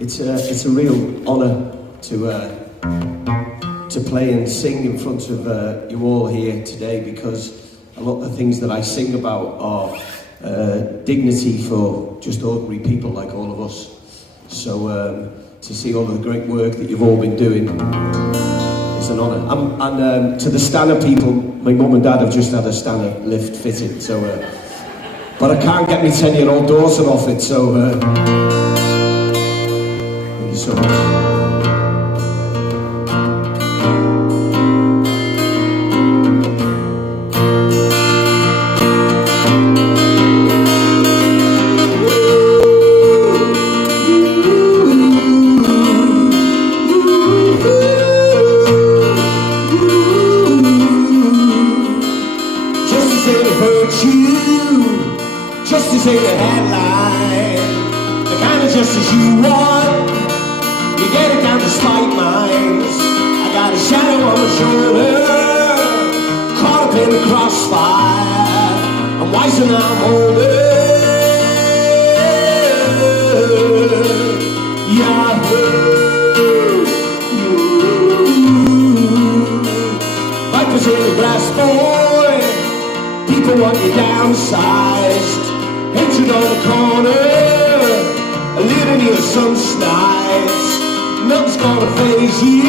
It's a real honour to play and sing in front of you all here today, because a lot of the things that I sing about are dignity for just ordinary people like all of us. So to see all of the great work that you've all been doing is an honour. And to the Stanner people, my mum and dad have just had a Stanner lift fitted, so but I can't get my 10-year-old daughter off it, so thank you so much. Ain't a headline, the kind of justice you want. You get it down to spite mines. I got a shadow on my shoulder, caught up in the crossfire. I'm wiser now, I'm older. Yahoo! Vipers in the grass, boy. People want you downsized. Hatred on the corner, a little near the sun snipes. Nothing's gonna faze you.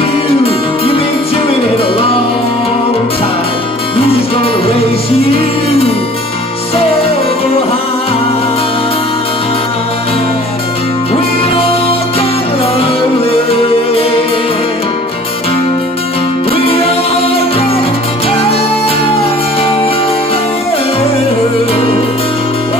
You've been doing it a long time. Who's gonna raise you so high? We all get lonely. We all get tired. I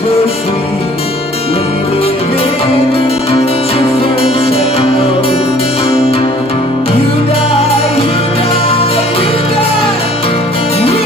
'cause we live in different towns. You die, you die, you die, you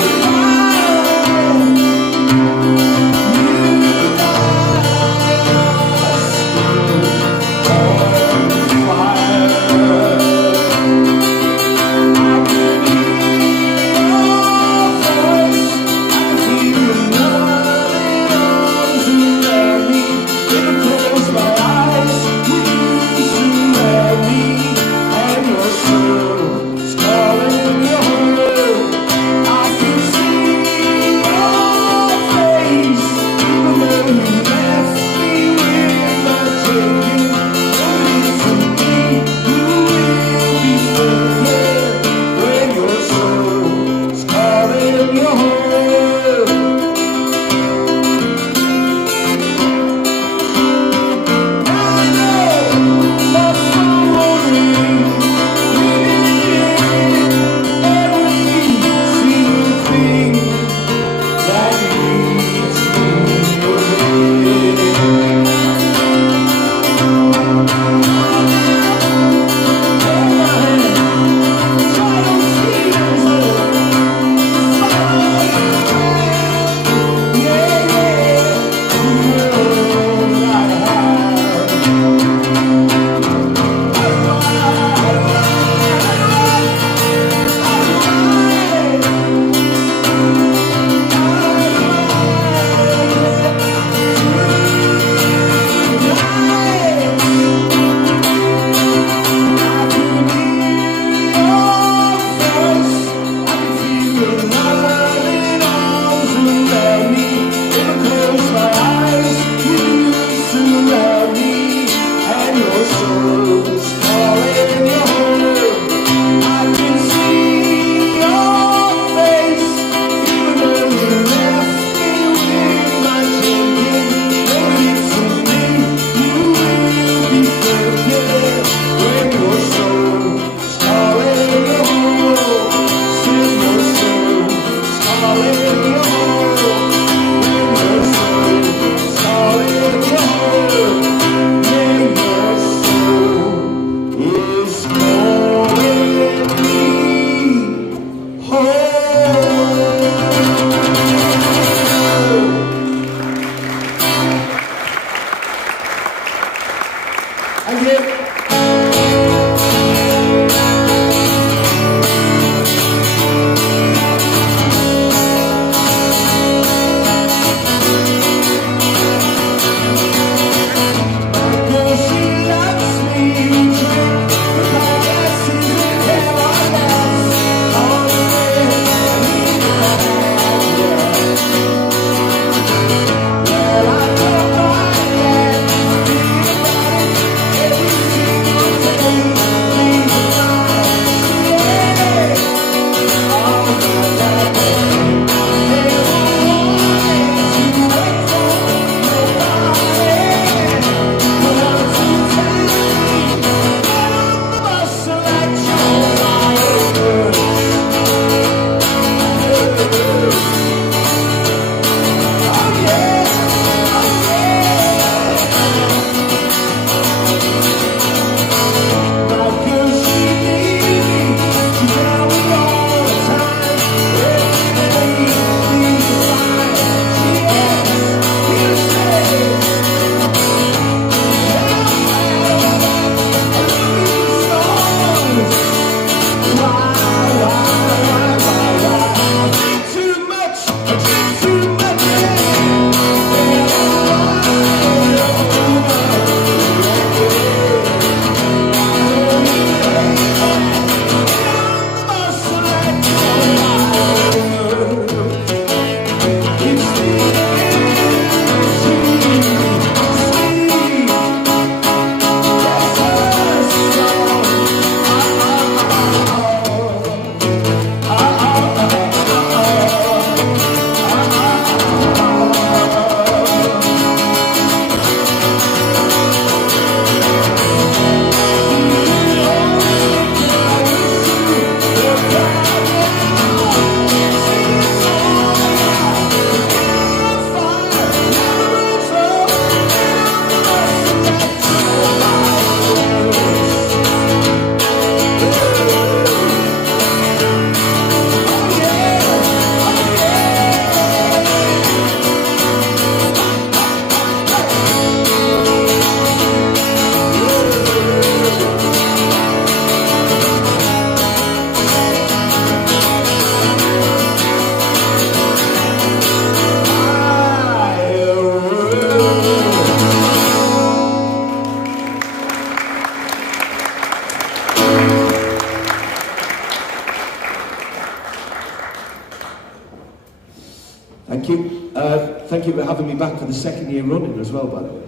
having me back for the second year running as well, by the way.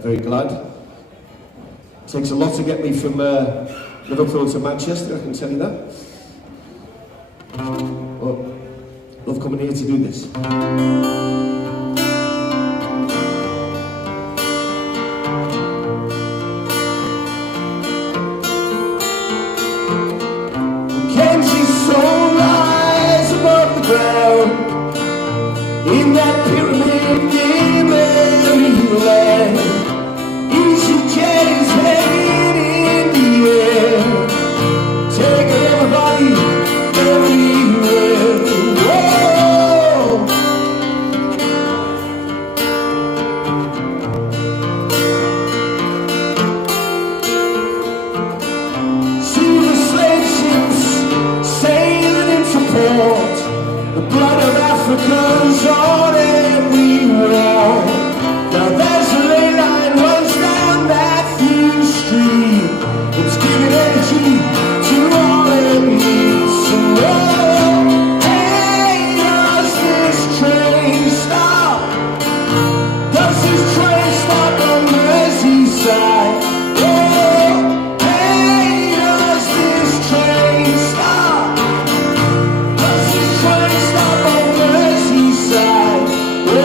Very glad. Takes a lot to get me from Liverpool to Manchester, I can tell you that. Well, love coming here to do this. Mackenzie's soul lies above the ground in that pyramid near Maryland. EasyJet is heading in the air, taking everybody everywhere. Whoa. See the slave ships sailing into port, the blood of Africans on every wall. Now there's a ley line runs down that few street. It's giving energy to all it needs. So hey, does this train stop? Does this train stop on Merseyside? Oh, hey, does this train stop? Does this train stop on Merseyside? Oh.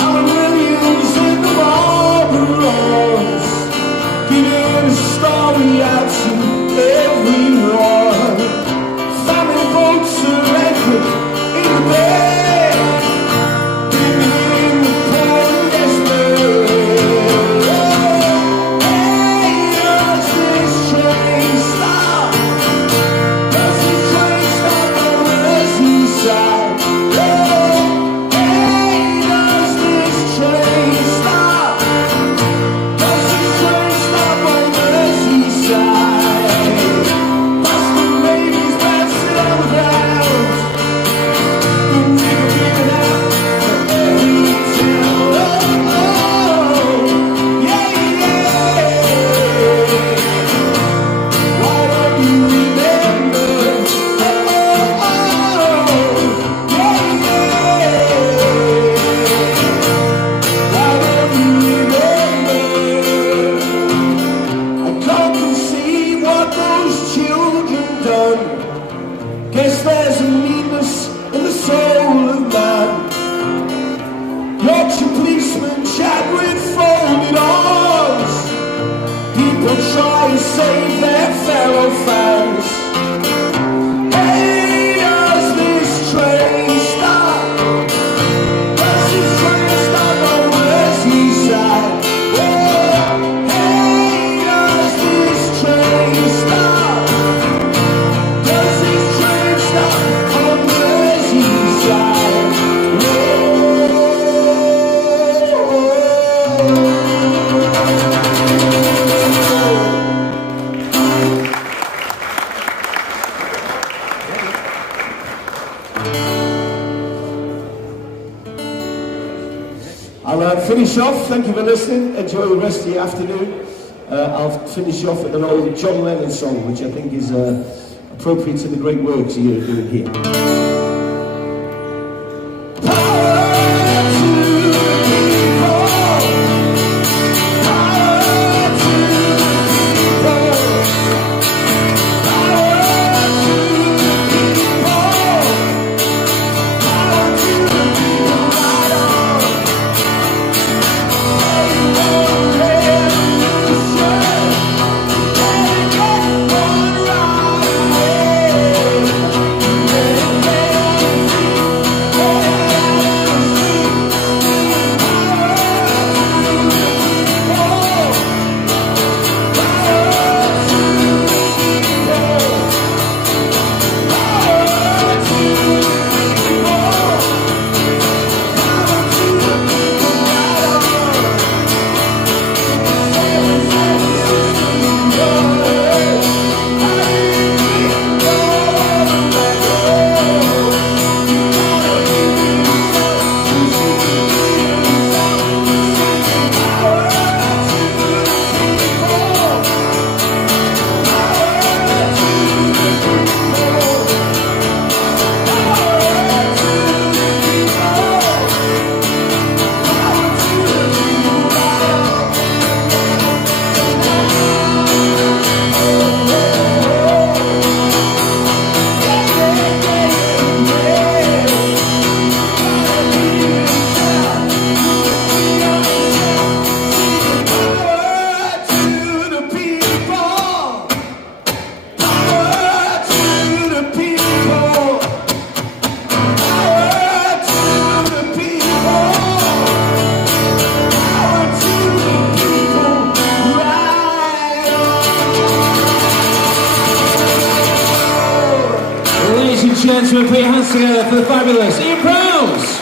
Alan Williams in the Marlboroughs, giving a story out to everyone. Family boats are anchored in the bay, living in the pouring despair. Hey, does this train stop? Does this train stop on Merseyside? Oh, hey, does this train stop? Does this train stop on Merseyside? Boston ladies dancing on the ground, the nigger giving out for every town. Oh, yeah, yeah. Why don't you remember? Oh, yeah, yeah. Why don't you remember? I can't conceive what those children done. Guess there's a meanness in the soul of man. Yorkshire policemen chat with folded arms. People try and save their fellow fans. Hey, does this train stop? Does this train stop on Merseyside? Oh, hey, does this train stop? Does this train stop on Merseyside? I'll finish off. Thank you for listening. Enjoy the rest of your afternoon. I'll finish off with an old John Lennon song, which I think is appropriate to the great works you're doing here. Hey, gentlemen, put your hands together for the fabulous Ian Prowse.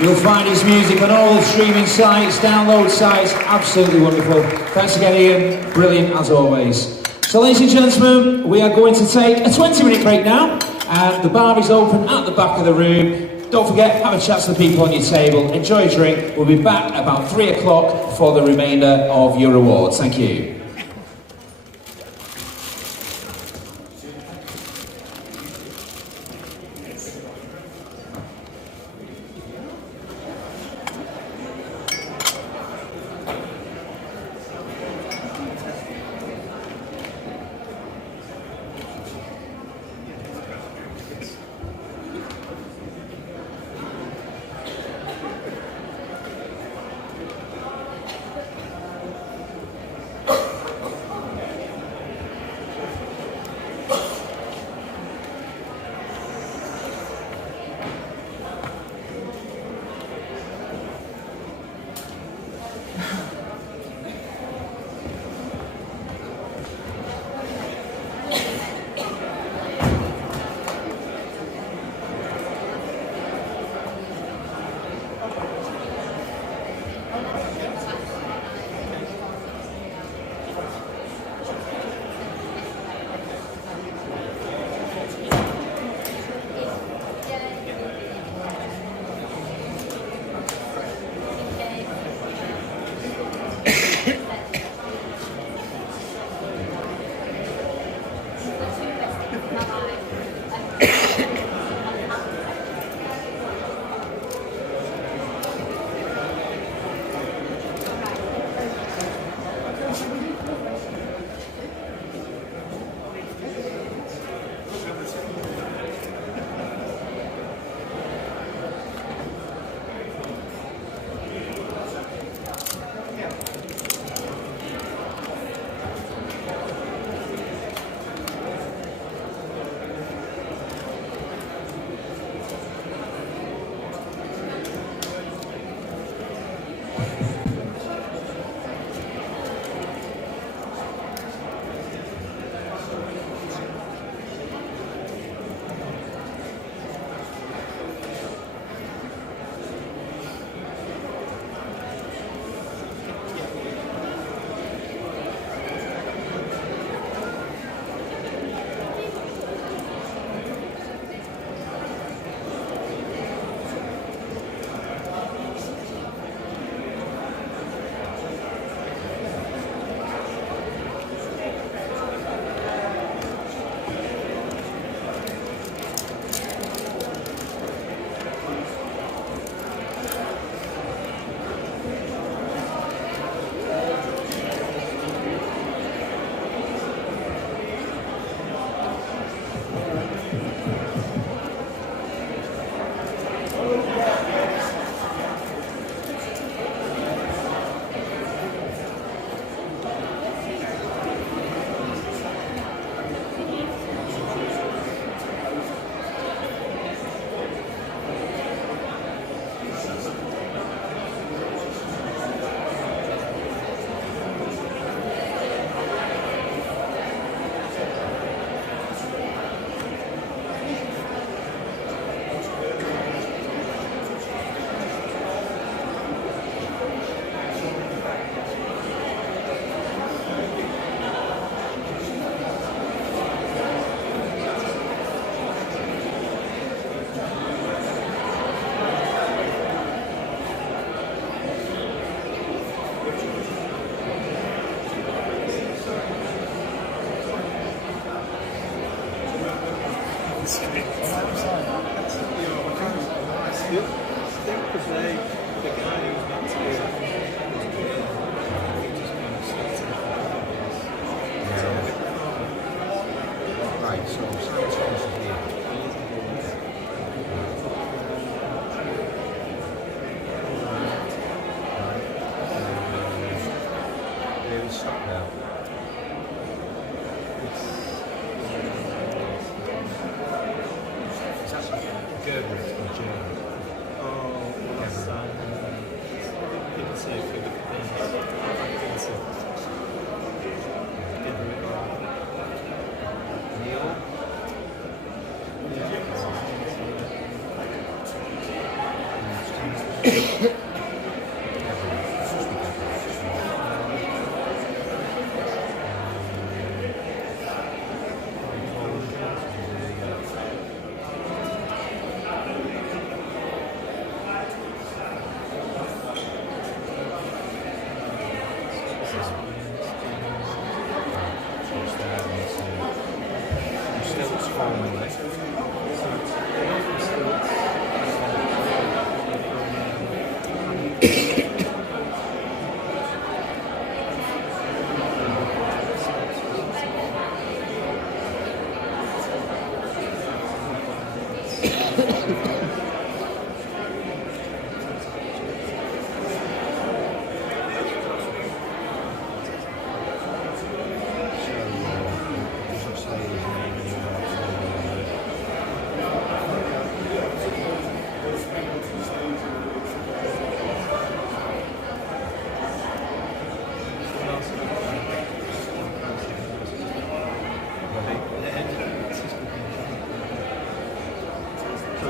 You'll find his music on all the streaming sites, download sites, absolutely wonderful. Thanks again, Ian, brilliant as always. So ladies and gentlemen, we are going to take a 20-minute break now, and the bar is open at the back of the room. Don't forget, have a chat to the people on your table, enjoy a drink. We'll be back about 3 o'clock for the remainder of your awards. Thank you.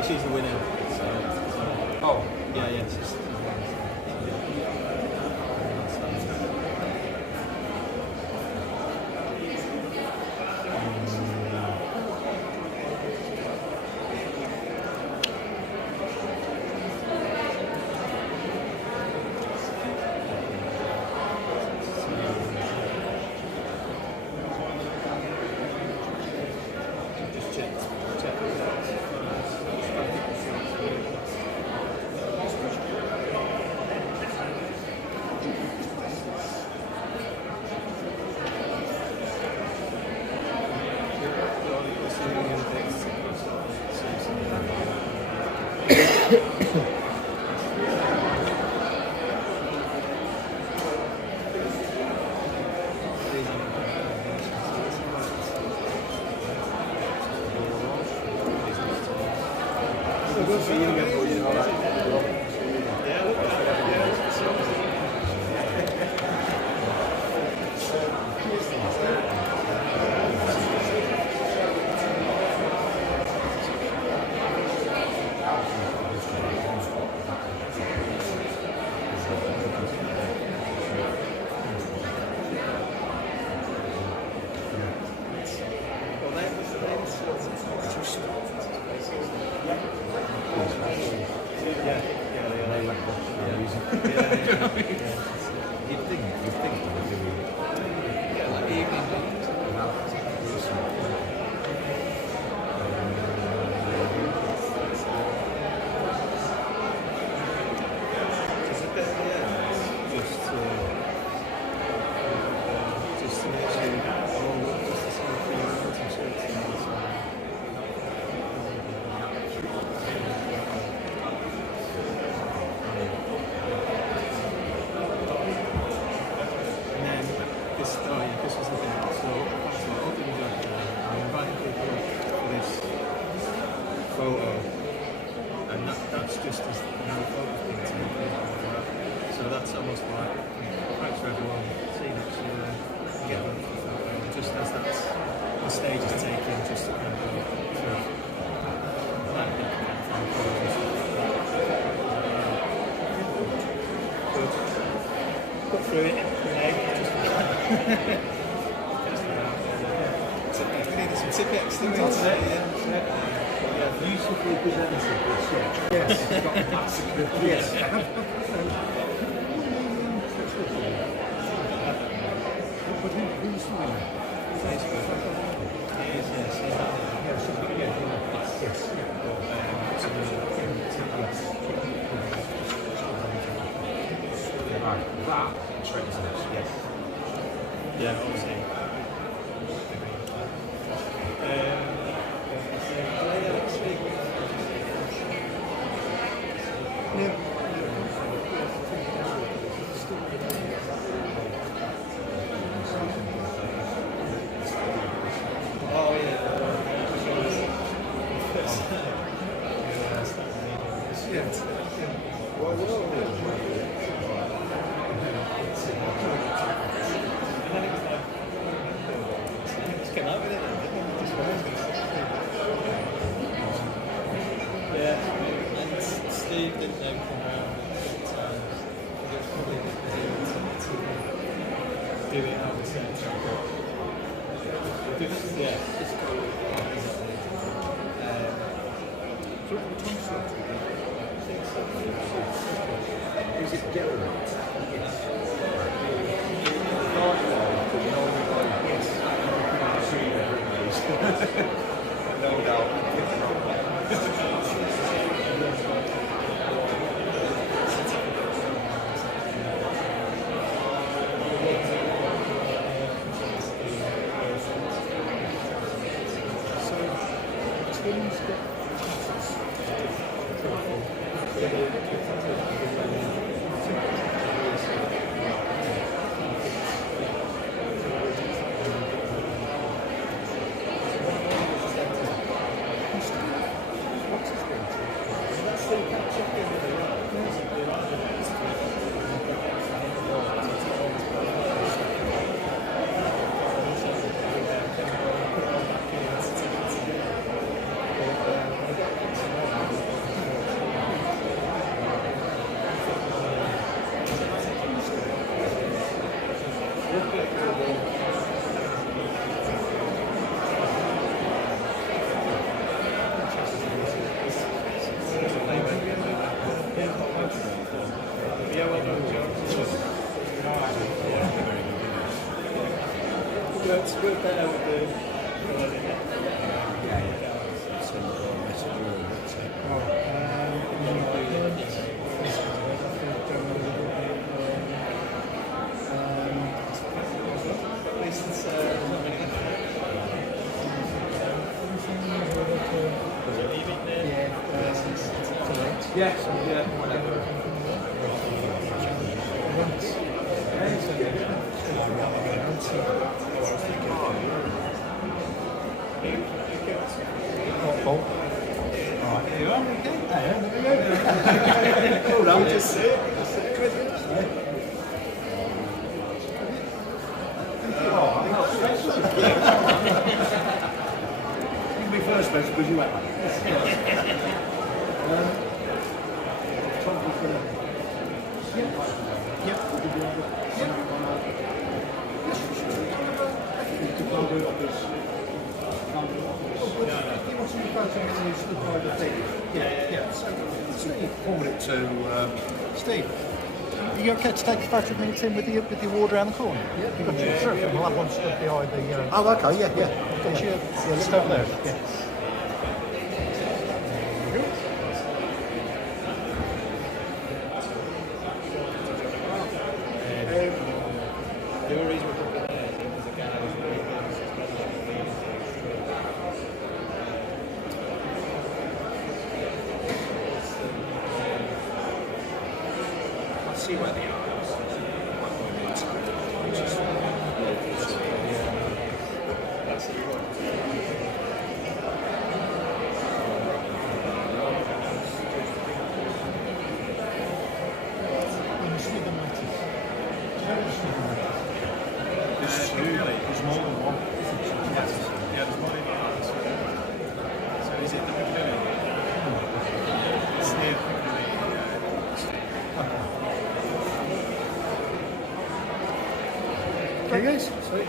She's the winner. Oh, yeah, yeah. Beautifully presented. Yes, yes. But who's the winner? Yeah, obviously. Steve didn't come around. Do it how we said. Yeah. Is it Gary? Yes. No doubt. Work better with the Steve, are you okay to take a photo of me and Tim with the award around the corner? Yeah. Sure. We'll have one stood behind the... Oh, okay, yeah. Just over there. Yeah. Okay, guys. Sweet.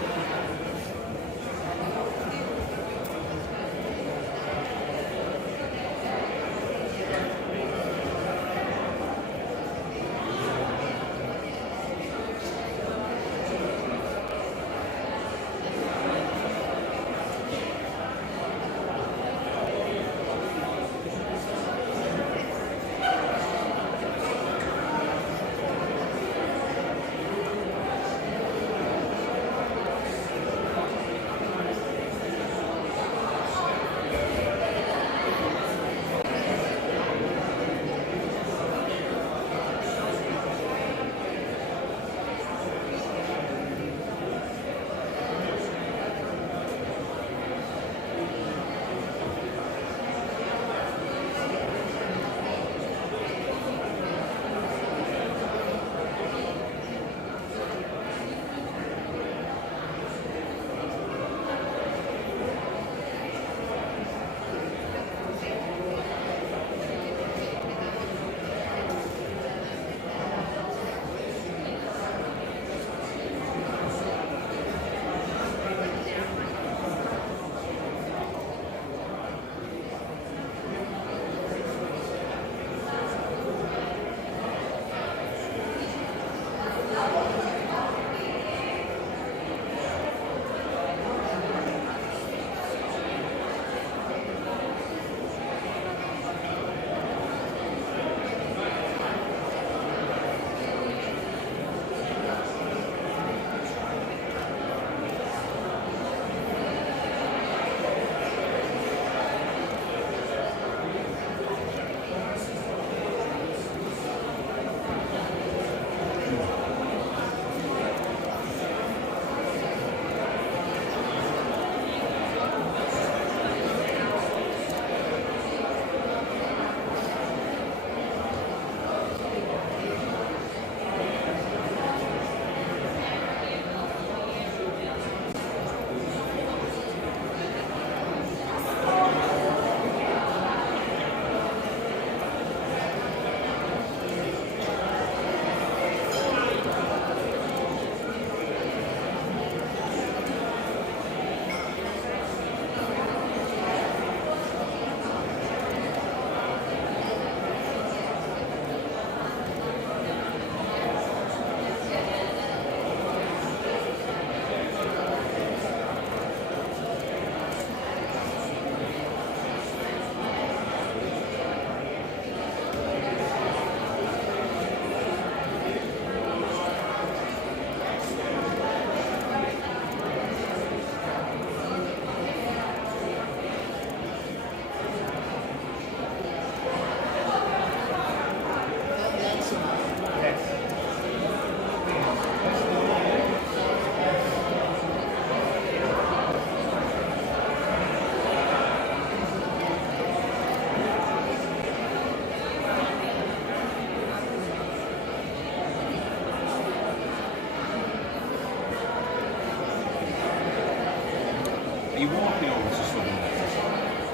Are you walking over to someone?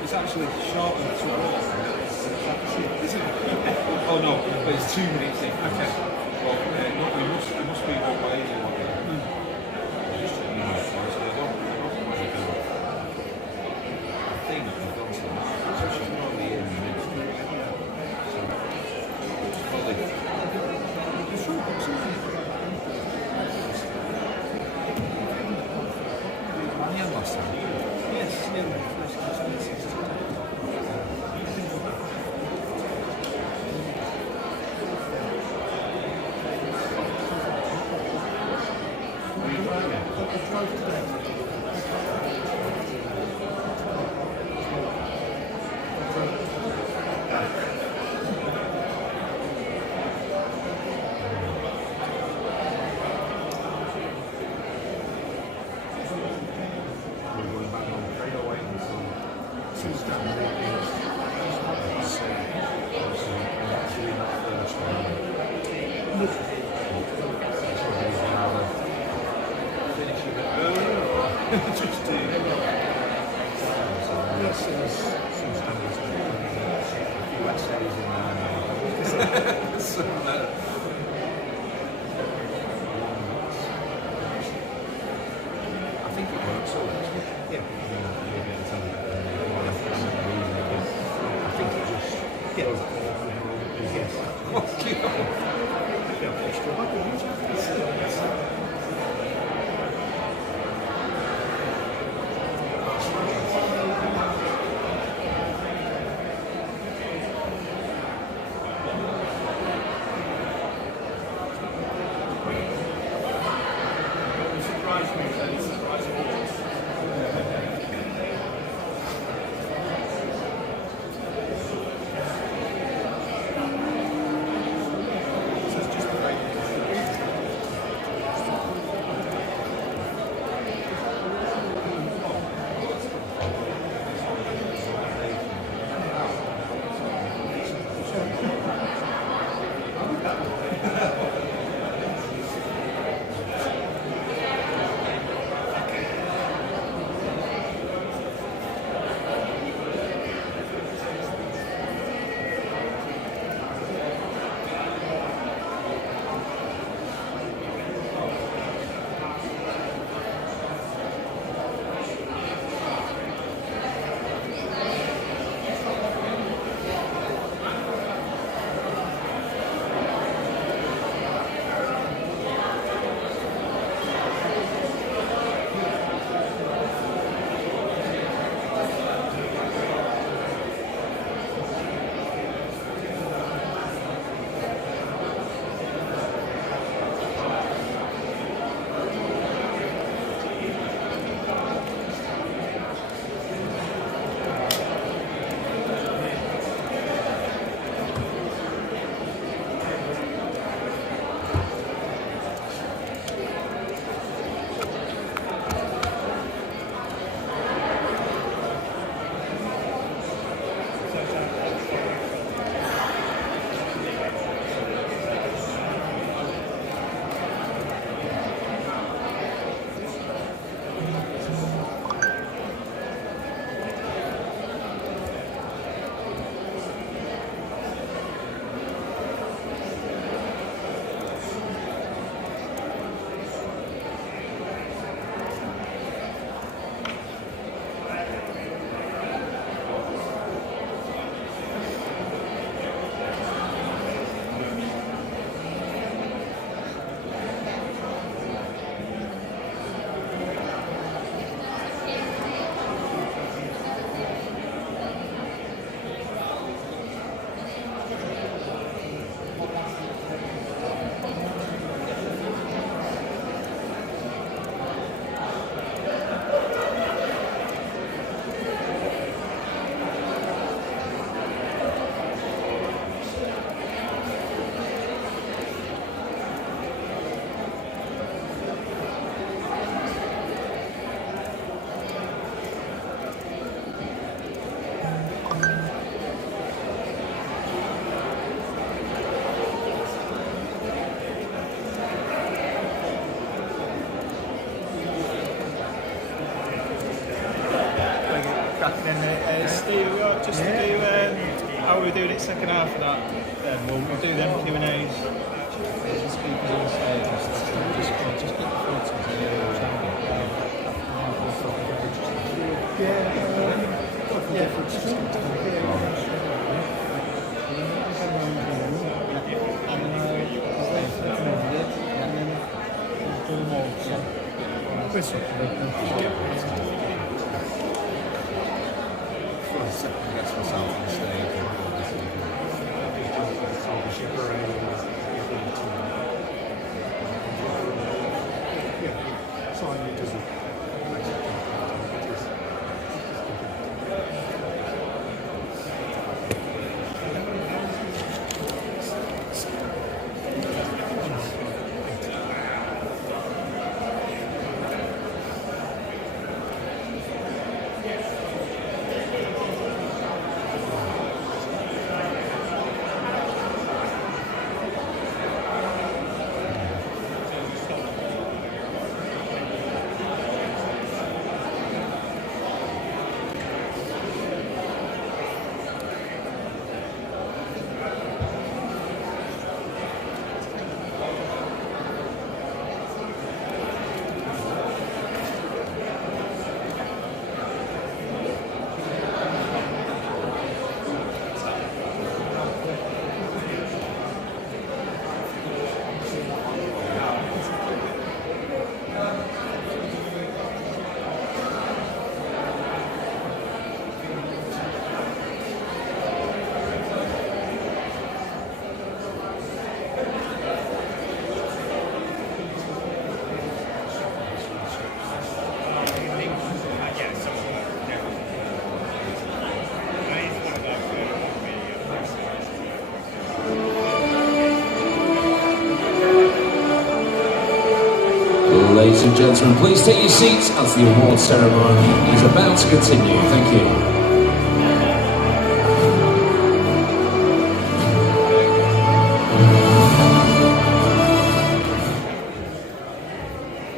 It's actually shorter to walk. Is it? Oh no, but it's 2 minutes in. Okay. Well, no, it must be one way. Just checking out. I think we've gone to the market, so she's probably in the next last time. Yes, cracking in. Steve, just to do how we're doing it second half of that, we'll do them Q&As. Speakers on stage and stuff. Just get the photos of the Ladies and gentlemen, please take your seats as the award ceremony is about to continue. Thank you.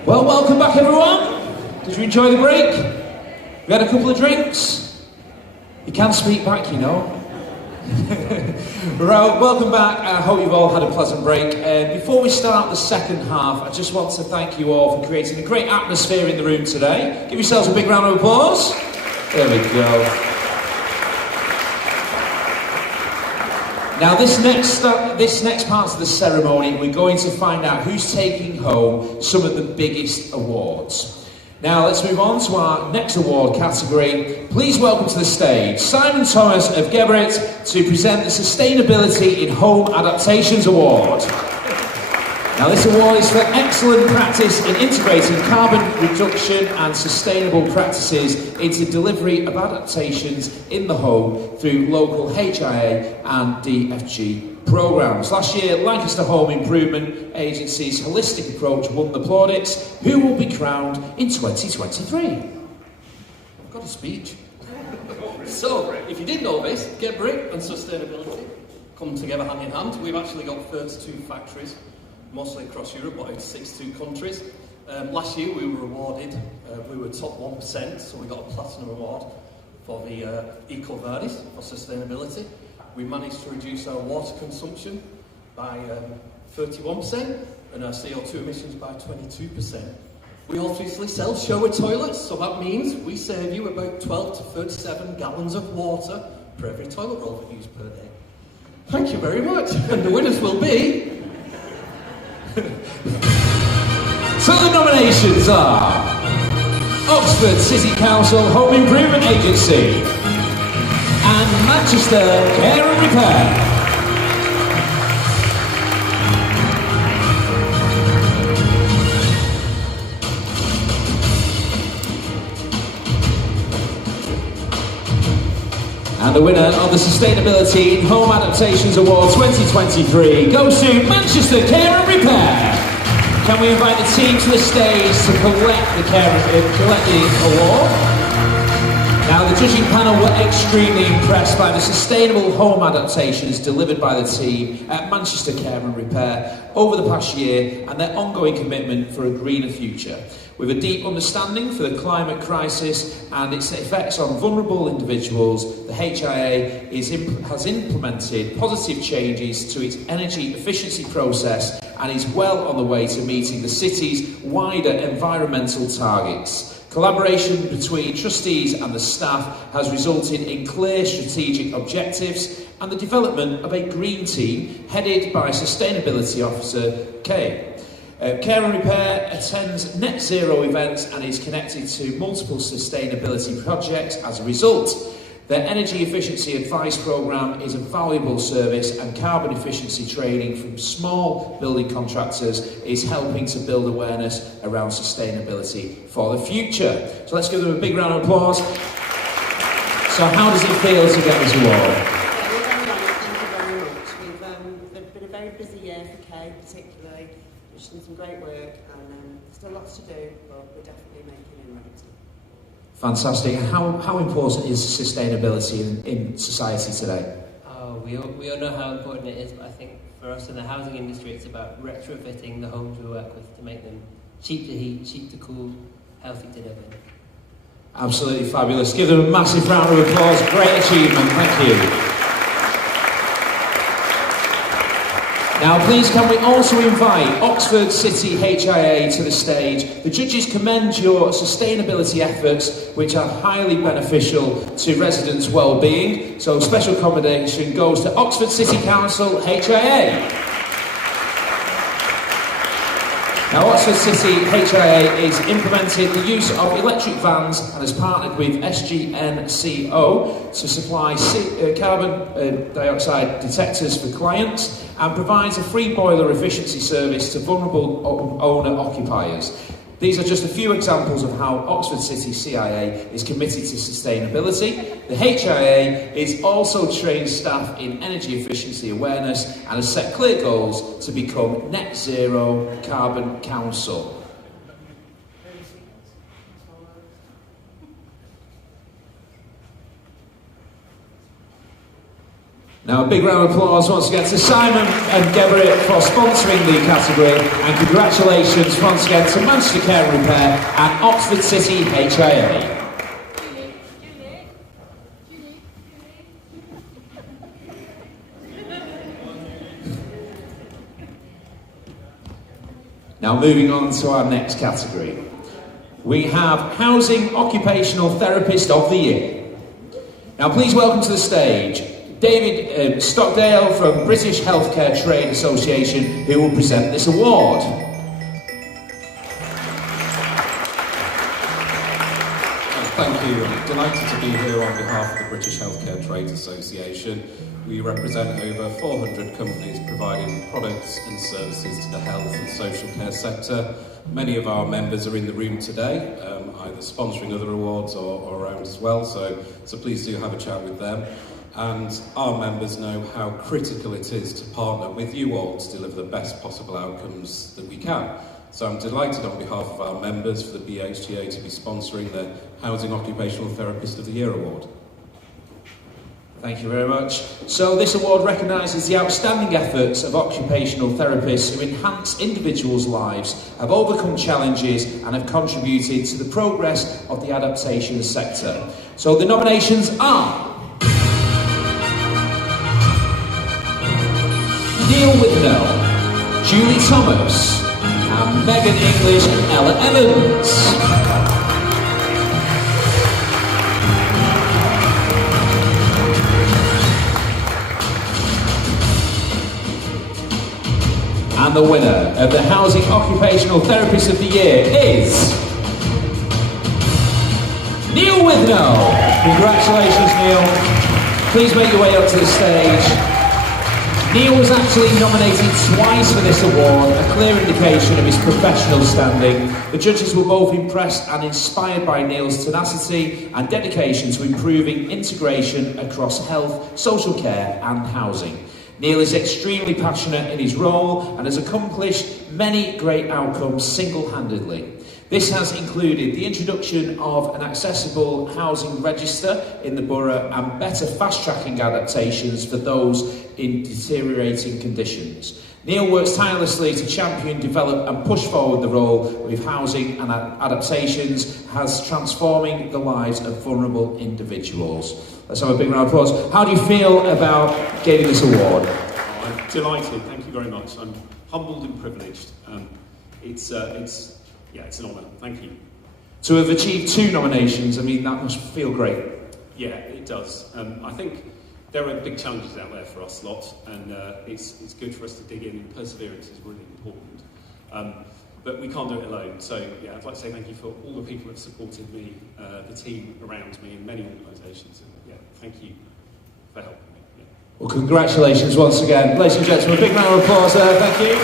Well, welcome back everyone. Did you enjoy the break? We had a couple of drinks? You can speak back, you know. Right, welcome back. I hope you've all had a pleasant break. Before we start the second half, I just want to thank you all for creating a great atmosphere in the room today. Give yourselves a big round of applause. There we go. Now this next part of the ceremony, we're going to find out who's taking home some of the biggest awards. Now let's move on to our next award category. Please welcome to the stage Simon Thomas of Geberit to present the Sustainability in Home Adaptations Award. Now this award is for excellent practice in integrating carbon reduction and sustainable practices into delivery of adaptations in the home through local HIA and DFG programmes. Last year, Lancaster Home Improvement Agency's holistic approach won the plaudits. Who will be crowned in 2023? I've got a speech. So, if you didn't know this, Geberit and sustainability come together hand in hand. We've actually got 32 factories, mostly across Europe, but in 62 countries. Last year we were awarded, we were top 1%, so we got a platinum award for the Eco Verdis for sustainability. We managed to reduce our water consumption by 31% and our CO2 emissions by 22%. We obviously sell shower toilets, so that means we save you about 12 to 37 gallons of water per every toilet roll that you use per day. Thank you very much. And the winners will be... So the nominations are Oxford City Council Home Improvement Agency and Manchester Care and Repair. And the winner of the Sustainability in Home Adaptations Award 2023 goes to Manchester Care and Repair. Can we invite the team to the stage to collect the award? Now, the judging panel were extremely impressed by the sustainable home adaptations delivered by the team at Manchester Care and Repair over the past year and their ongoing commitment for a greener future. With a deep understanding for the climate crisis and its effects on vulnerable individuals, the HIA has implemented positive changes to its energy efficiency process and is well on the way to meeting the city's wider environmental targets. Collaboration between trustees and the staff has resulted in clear strategic objectives and the development of a green team headed by Sustainability Officer Kay. Care and Repair attends net zero events and is connected to multiple sustainability projects as a result. Their energy efficiency advice programme is a valuable service, and carbon efficiency training from small building contractors is helping to build awareness around sustainability for the future. So let's give them a big round of applause. So how does it feel to get this award? Thank you very much. It's been a very busy year for Kay particularly. We've done some great work and still lots to do, but we're definitely making inroads. Fantastic. How important is sustainability in society today? Oh, we all know how important it is, but I think for us in the housing industry, it's about retrofitting the homes we work with to make them cheap to heat, cheap to cool, healthy to live in. Absolutely fabulous. Give them a massive round of applause. Great achievement. Thank you. Now, please can we also invite Oxford City HIA to the stage. The judges commend your sustainability efforts, which are highly beneficial to residents' well-being. So special commendation goes to Oxford City Council HIA. Now, Oxford City HIA is implemented the use of electric vans and has partnered with SGNCO to supply carbon dioxide detectors for clients and provides a free boiler efficiency service to vulnerable owner-occupiers. These are just a few examples of how Oxford City CIA is committed to sustainability. The HIA is also trained staff in energy efficiency awareness and has set clear goals to become net zero carbon council. Now a big round of applause once again to Simon and Deborah for sponsoring the category, and congratulations once again to Manchester Care and Repair and Oxford City HIA. Now moving on to our next category. We have Housing Occupational Therapist of the Year. Now please welcome to the stage David Stockdale from British Healthcare Trade Association, who will present this award. Thank you. I'm delighted to be here on behalf of the British Healthcare Trade Association. We represent over 400 companies providing products and services to the health and social care sector. Many of our members are in the room today, either sponsoring other awards or around as well, so please do have a chat with them. And our members know how critical it is to partner with you all to deliver the best possible outcomes that we can. So I'm delighted on behalf of our members for the BHTA to be sponsoring the Housing Occupational Therapist of the Year Award. Thank you very much. So this award recognises the outstanding efforts of occupational therapists who enhance individuals' lives, have overcome challenges and have contributed to the progress of the adaptations sector. So the nominations are Neil Withnell, Julie Thomas, and Megan English and Ella Evans. And the winner of the Housing Occupational Therapist of the Year is Neil Withnell. Congratulations, Neil. Please make your way up to the stage. Neil was actually nominated twice for this award, a clear indication of his professional standing. The judges were both impressed and inspired by Neil's tenacity and dedication to improving integration across health, social care and housing. Neil is extremely passionate in his role and has accomplished many great outcomes single-handedly. This has included the introduction of an accessible housing register in the borough and better fast-tracking adaptations for those in deteriorating conditions. Neil works tirelessly to champion, develop and push forward the role with housing and adaptations, has transforming the lives of vulnerable individuals. Let's have a big round of applause. How do you feel about getting this award? I'm delighted, thank you very much. I'm humbled and privileged. It's an honour, thank you. To have achieved 2 nominations, I mean, that must feel great. Yeah, it does. I think there are big challenges out there for us lot, and it's good for us to dig in, and perseverance is really important. But we can't do it alone, so yeah, I'd like to say thank you for all the people that have supported me, the team around me in many organisations, and yeah, thank you for helping me. Yeah. Well, congratulations once again. Ladies and gentlemen, a big round of applause there, thank you.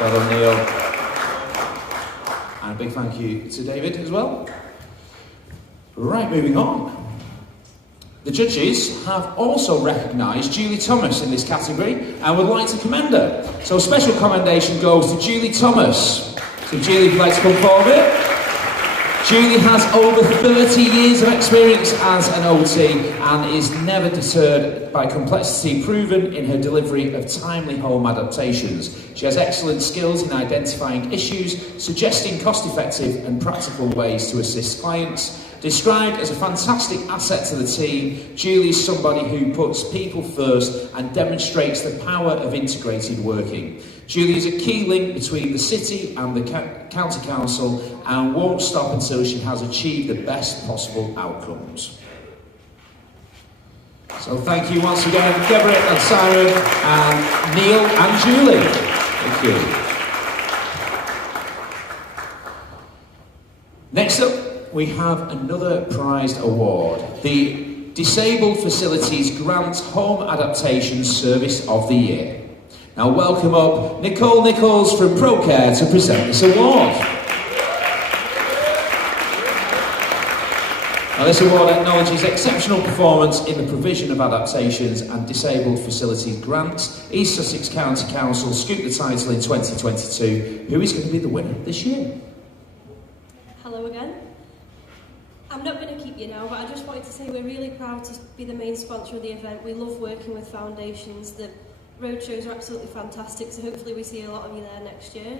Well done, Neil. And a big thank you to David as well. Right, moving on. The judges have also recognised Julie Thomas in this category and would like to commend her. So a special commendation goes to Julie Thomas. So Julie, if you'd like to come forward. Julie has over 30 years of experience as an OT and is never deterred by complexity, proven in her delivery of timely home adaptations. She has excellent skills in identifying issues, suggesting cost-effective and practical ways to assist clients. Described as a fantastic asset to the team, Julie is somebody who puts people first and demonstrates the power of integrated working. Julie is a key link between the city and the county council and won't stop until she has achieved the best possible outcomes. So thank you once again, Deborah and Simon and Neil and Julie. Thank you. Next up, we have another prized award, the Disabled Facilities Grant Home Adaptations Service of the Year. Now welcome up Nicole Nichols from ProCare to present this award. Now this award acknowledges exceptional performance in the provision of adaptations and disabled facilities grants. East Sussex County Council scooped the title in 2022. Who is going to be the winner this year? Hello again. I'm not going to keep you now, but I just wanted to say we're really proud to be the main sponsor of the event. We love working with foundations. The roadshows are absolutely fantastic, so hopefully we see a lot of you there next year.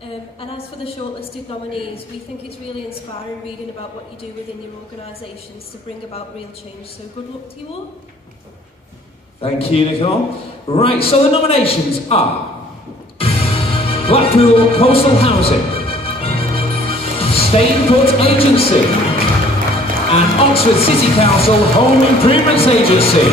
And as for the shortlisted nominees, we think it's really inspiring reading about what you do within your organisations to bring about real change. So good luck to you all. Thank you, Nicole. Right, so the nominations are Blackpool Coastal Housing, Stay Put Agency, and Oxford City Council Home Improvements Agency.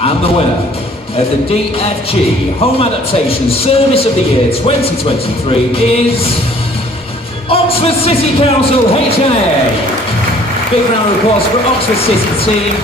And the winner of the DFG Home Adaptation Service of the Year 2023 is Oxford City Council HA. Big round of applause for Oxford City team.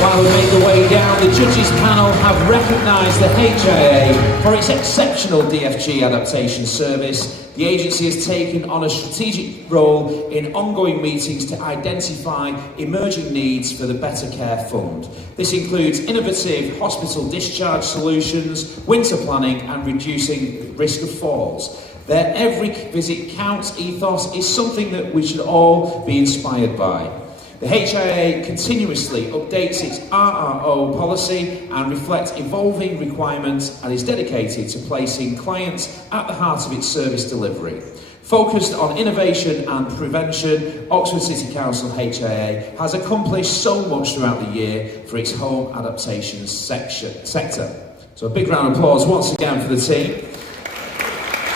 While we make the way down, the judges panel have recognised the HIA for its exceptional DFG adaptation service. The agency has taken on a strategic role in ongoing meetings to identify emerging needs for the Better Care Fund. This includes innovative hospital discharge solutions, winter planning and reducing the risk of falls. Their every visit counts ethos is something that we should all be inspired by. The HIA continuously updates its RRO policy and reflects evolving requirements and is dedicated to placing clients at the heart of its service delivery. Focused on innovation and prevention, Oxford City Council HIA has accomplished so much throughout the year for its home adaptation sector. So a big round of applause once again for the team.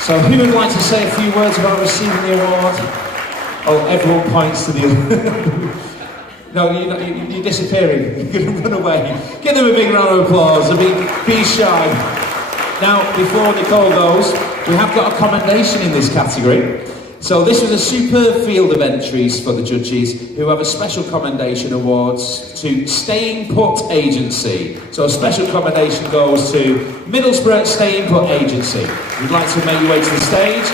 So who would like to say a few words about receiving the award? Oh, everyone points to the No, you're disappearing. You're going to run away. Give them a big round of applause and be shy. Now, before Nicole goes, we have got a commendation in this category. So this was a superb field of entries for the judges who have a special commendation awards to Staying Put Agency. So a special commendation goes to Middlesbrough Staying Put Agency. You'd like to make your way to the stage?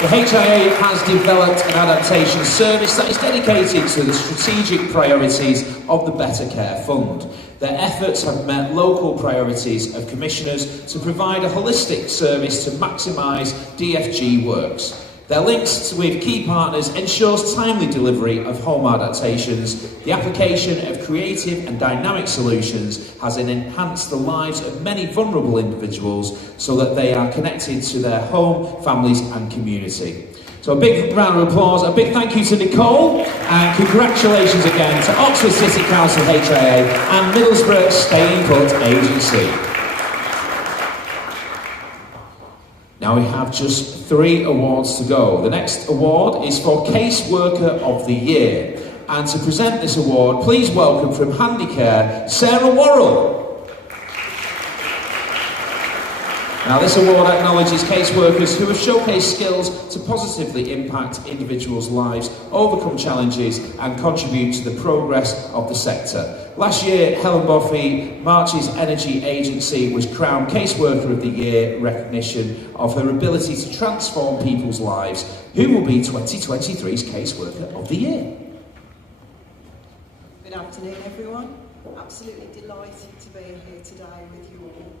The HIA has developed an adaptation service that is dedicated to the strategic priorities of the Better Care Fund. Their efforts have met local priorities of commissioners to provide a holistic service to maximise DFG works. Their links with key partners ensures timely delivery of home adaptations. The application of creative and dynamic solutions has enhanced the lives of many vulnerable individuals so that they are connected to their home, families and community. So a big round of applause, a big thank you to Nicole, and congratulations again to Oxford City Council HIA and Middlesbrough Staying Put Agency. Now we have just 3 awards to go. The next award is for Caseworker of the Year. And to present this award, please welcome from Handycare, Sarah Worrell. Now this award acknowledges caseworkers who have showcased skills to positively impact individuals' lives, overcome challenges and contribute to the progress of the sector. Last year, Helen Boffey, March's Energy Agency, was crowned Caseworker of the Year, recognition of her ability to transform people's lives. Who will be 2023's Caseworker of the Year? Good afternoon, everyone. Absolutely delighted to be here today with you all.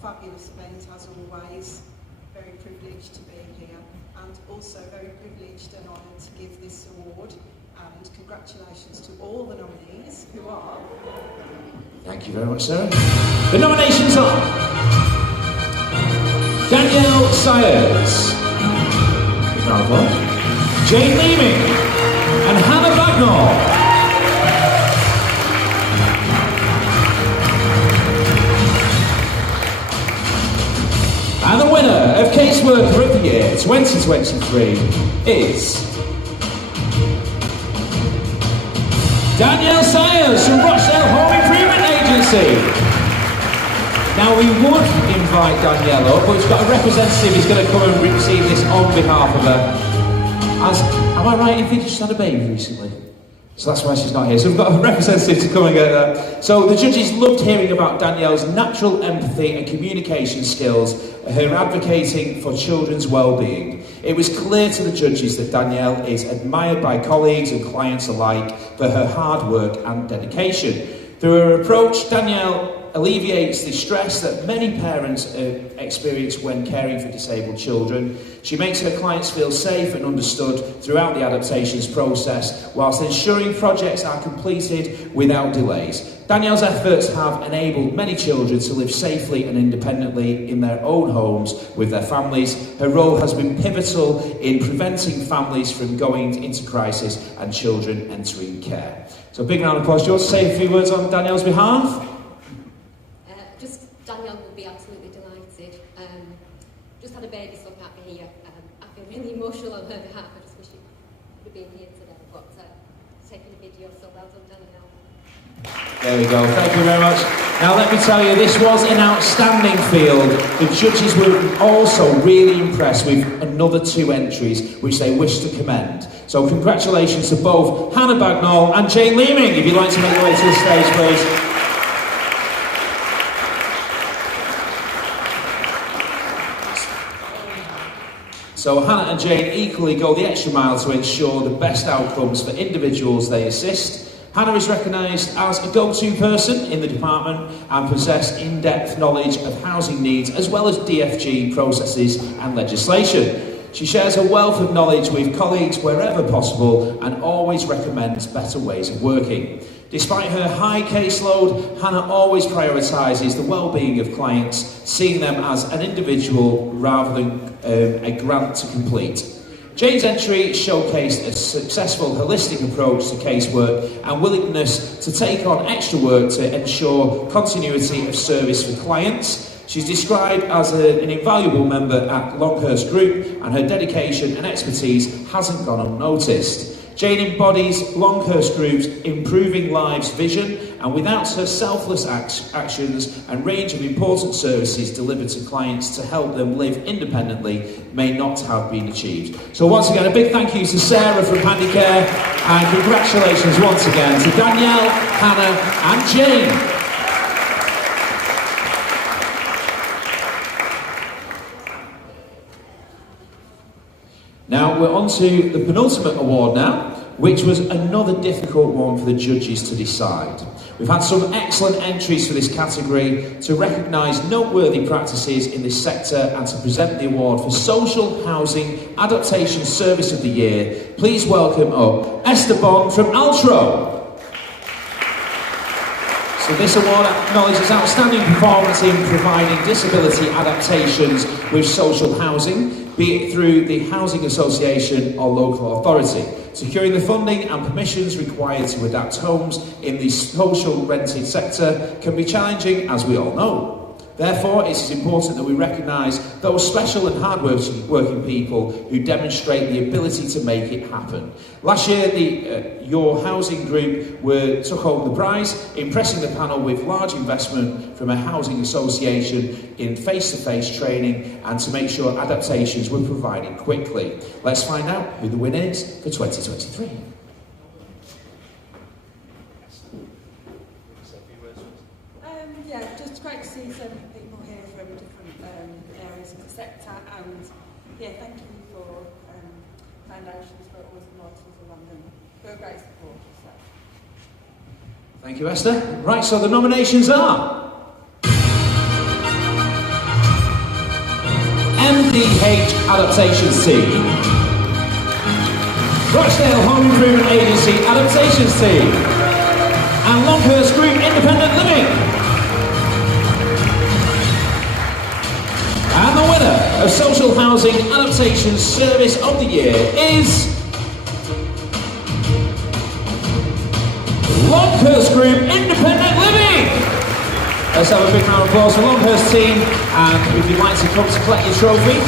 Fabulous event as always. Very privileged to be here, and also very privileged and honoured to give this award. And congratulations to all the nominees who are. Thank you very much, Sarah. The nominations are Danielle Syers, Jane Leeming, and Hannah Bagnall. And the winner of Caseworker of the Year 2023 is Danielle Syers from Rochdale Home Improvement Agency. Now we would invite Danielle up, but we've got a representative who's going to come and receive this on behalf of her. Am I right in thinking she's had a baby recently? So that's why she's not here. So we've got a representative to come and get that. So the judges loved hearing about Danielle's natural empathy and communication skills, her advocating for children's well-being. It was clear to the judges that Danielle is admired by colleagues and clients alike for her hard work and dedication. Through her approach, Danielle alleviates the stress that many parents experience when caring for disabled children. She makes her clients feel safe and understood throughout the adaptations process, whilst ensuring projects are completed without delays. Danielle's efforts have enabled many children to live safely and independently in their own homes with their families. Her role has been pivotal in preventing families from going into crisis and children entering care. So a big round of applause. Do you want to say a few words on Danielle's behalf? Danielle will be absolutely delighted. Just had a baby, so I can't be here. I feel really emotional on her behalf. I just wish she would have been here today, but taking a video, so well done, Danielle. There we go, thank you very much. Now let me tell you, this was an outstanding field. The judges were also really impressed with another 2 entries, which they wish to commend. So congratulations to both Hannah Bagnall and Jane Leeming. If you'd like to make your way to the stage, please. So Hannah and Jane equally go the extra mile to ensure the best outcomes for individuals they assist. Hannah is recognised as a go-to person in the department and possesses in-depth knowledge of housing needs as well as DFG processes and legislation. She shares a wealth of knowledge with colleagues wherever possible and always recommends better ways of working. Despite her high caseload, Hannah always prioritises the well-being of clients, seeing them as an individual rather than a grant to complete. Jane's entry showcased a successful holistic approach to casework and willingness to take on extra work to ensure continuity of service for clients. She's described as an invaluable member at Longhurst Group, and her dedication and expertise hasn't gone unnoticed. Jane embodies Longhurst Group's Improving Lives vision, and without her selfless actions and range of important services delivered to clients to help them live independently may not have been achieved. So once again, a big thank you to Sarah from Handycare, and congratulations once again to Danielle, Hannah and Jane. we're on to the penultimate award now, which was another difficult one for the judges to decide. We've had some excellent entries for this category to recognise noteworthy practices in this sector and to present the award for Social Housing Adaptation Service of the Year. Please welcome up Esther Bond from Altro. So this award acknowledges outstanding performance in providing disability adaptations with social housing, be it through the Housing Association or local authority. Securing the funding and permissions required to adapt homes in the social rented sector can be challenging, as we all know. Therefore, it is important that we recognise those special and hard-working people who demonstrate the ability to make it happen. Last year, Your Housing Group took home the prize, impressing the panel with large investment from a housing association in face-to-face training and to make sure adaptations were provided quickly. Let's find out who the winner is for 2023. Yeah, just great to see some people here from different areas of the sector, and yeah, thank you for Foundations for always Immortals of London for a great support. So. Thank you, Esther. Right, so the nominations are MDH Adaptations Team, Rochdale Home Improvement Agency Adaptations Team, and Longhurst Group Independent Living. And the winner of Social Housing Adaptation Service of the Year is Longhurst Group Independent Living. Let's have a big round of applause for Longhurst team, and if you'd like to come to collect your trophy,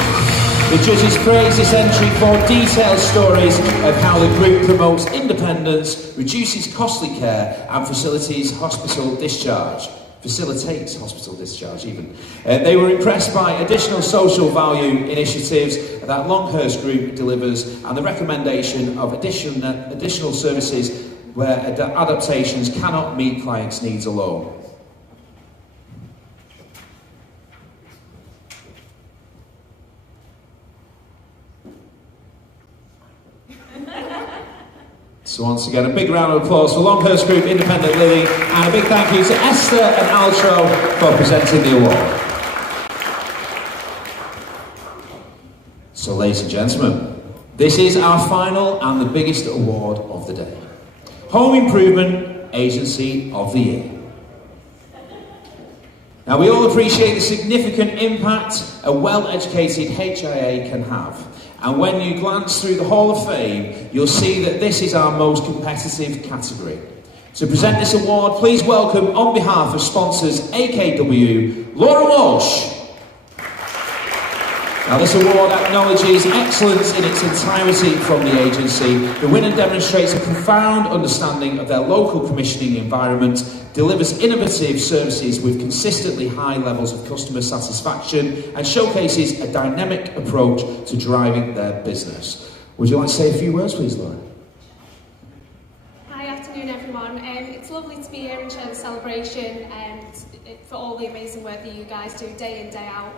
the judges praise this entry for detailed stories of how the group promotes independence, reduces costly care and facilitates hospital discharge even. They were impressed by additional social value initiatives that Longhurst Group delivers and the recommendation of additional services where adaptations cannot meet clients' needs alone. So once again, a big round of applause for Longhurst Group Independent Living, and a big thank you to Esther and Altro for presenting the award. So ladies and gentlemen, this is our final and the biggest award of the day. Home Improvement Agency of the Year. Now we all appreciate the significant impact a well-educated HIA can have. And when you glance through the Hall of Fame, you'll see that this is our most competitive category. To present this award, please welcome, on behalf of sponsors AKW, Laura Walsh. Now this award acknowledges excellence in its entirety from the agency. The winner demonstrates a profound understanding of their local commissioning environment, delivers innovative services with consistently high levels of customer satisfaction, and showcases a dynamic approach to driving their business. Would you like to say a few words, please, Laura? Hi, afternoon everyone. It's lovely to be here and share the celebration and for all the amazing work that you guys do day in, day out.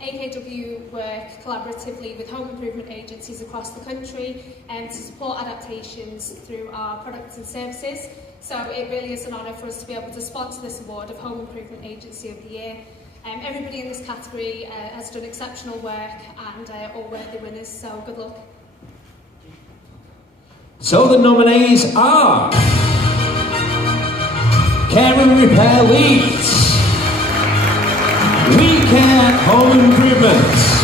AKW work collaboratively with home improvement agencies across the country to support adaptations through our products and services. So it really is an honour for us to be able to sponsor this award of Home Improvement Agency of the Year. Everybody in this category has done exceptional work and all worthy winners, so good luck. So the nominees are Care and Repair Leads, We Care Home Improvements,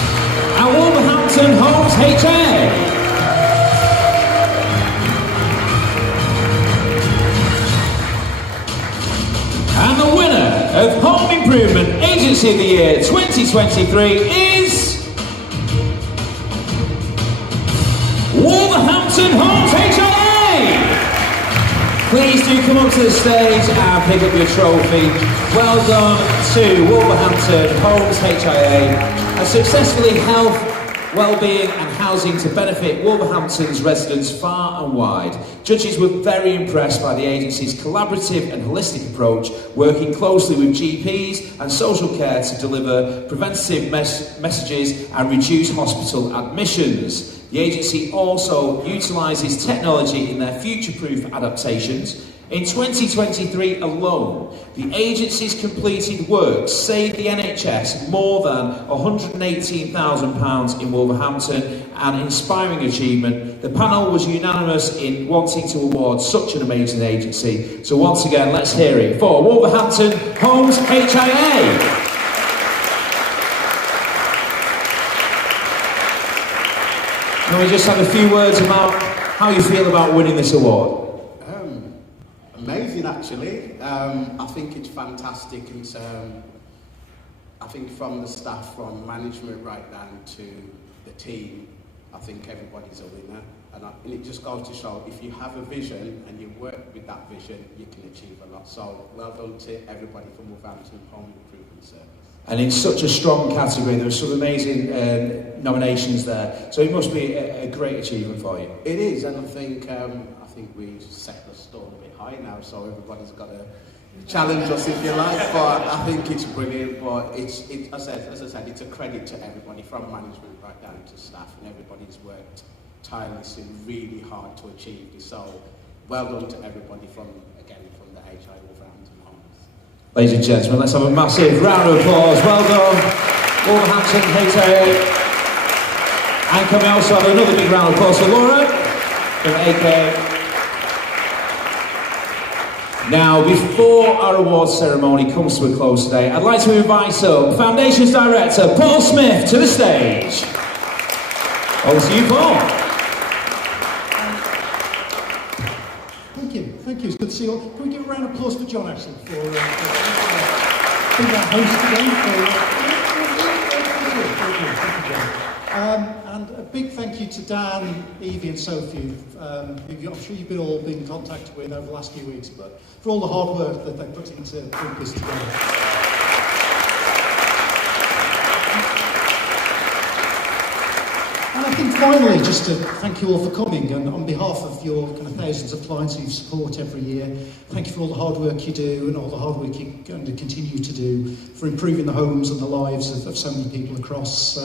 and Wolverhampton Homes HA. And the winner of Home Improvement Agency of the Year 2023 is Wolverhampton Homes HA. Please do come up to the stage and pick up your trophy. Well done to Wolverhampton Homes HIA, a successfully health, well-being and housing to benefit Wolverhampton's residents far and wide. Judges were very impressed by the agency's collaborative and holistic approach, working closely with GPs and social care to deliver preventative messages and reduce hospital admissions. The agency also utilises technology in their future-proof adaptations. In 2023 alone, the agency's completed work saved the NHS more than £118,000 in Wolverhampton, an inspiring achievement. The panel was unanimous in wanting to award such an amazing agency. So once again, let's hear it for Wolverhampton Homes HIA. Can we just have a few words about how you feel about winning this award? Amazing, actually. I think it's fantastic. It's, I think from the staff, from management right down to the team, I think everybody's a winner. And it just goes to show, if you have a vision and you work with that vision, you can achieve a lot. So well done to everybody from Wolverhampton Home Improvement Service. And in such a strong category, there are some amazing nominations there. So it must be a great achievement for you. It is, and I think we set the stall a bit high now, so everybody's got to challenge us if you like. But I think it's brilliant. But as I said, it's a credit to everybody from management right down to staff, and everybody's worked tirelessly, really hard to achieve this. So well done to everybody from the HI Wolverhampton Homes. Ladies and gentlemen, let's have a massive round of applause. Well done, Wolverhampton HIA. And can we also have another big round of applause for Laura from AK. Now, before our awards ceremony comes to a close today, I'd like to invite up Foundations Director Paul Smith to the stage. Over to you, Paul. Thank you. It's good to see you all. Can we give a round of applause for John, actually, for being our host again? Thank you, John. And a big thank you to Dan, Evie and Sophie, who I'm sure you've all been in contact with over the last few weeks, but for all the hard work that they put into putting this together. And I think finally, just to thank you all for coming, and on behalf of your kind of thousands of clients who you support every year, thank you for all the hard work you do and all the hard work you're going to continue to do for improving the homes and the lives of so many people across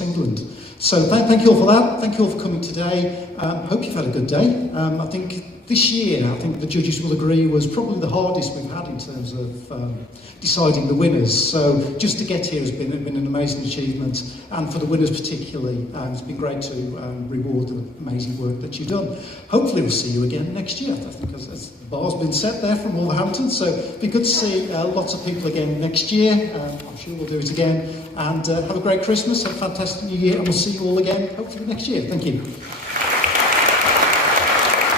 England. So thank you all for that. Thank you all for coming today. Hope you've had a good day. I think this year, I think the judges will agree, was probably the hardest we've had in terms of deciding the winners. So just to get here has been an amazing achievement, and for the winners particularly, it's been great to reward the amazing work that you've done. Hopefully we'll see you again next year. I think as the bar's been set there from Wolverhampton, so it'd be good to see lots of people again next year. I'm sure we'll do it again, and have a great Christmas, have a fantastic New Year, and we'll see you all again hopefully next year. Thank you.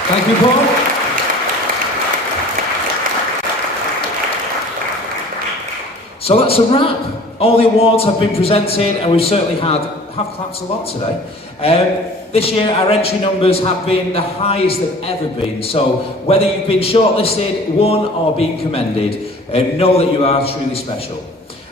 Thank you, Paul. So that's a wrap. All the awards have been presented, and we've certainly have clapped a lot today. This year our entry numbers have been the highest they've ever been, so whether you've been shortlisted, won or been commended, know that you are truly special.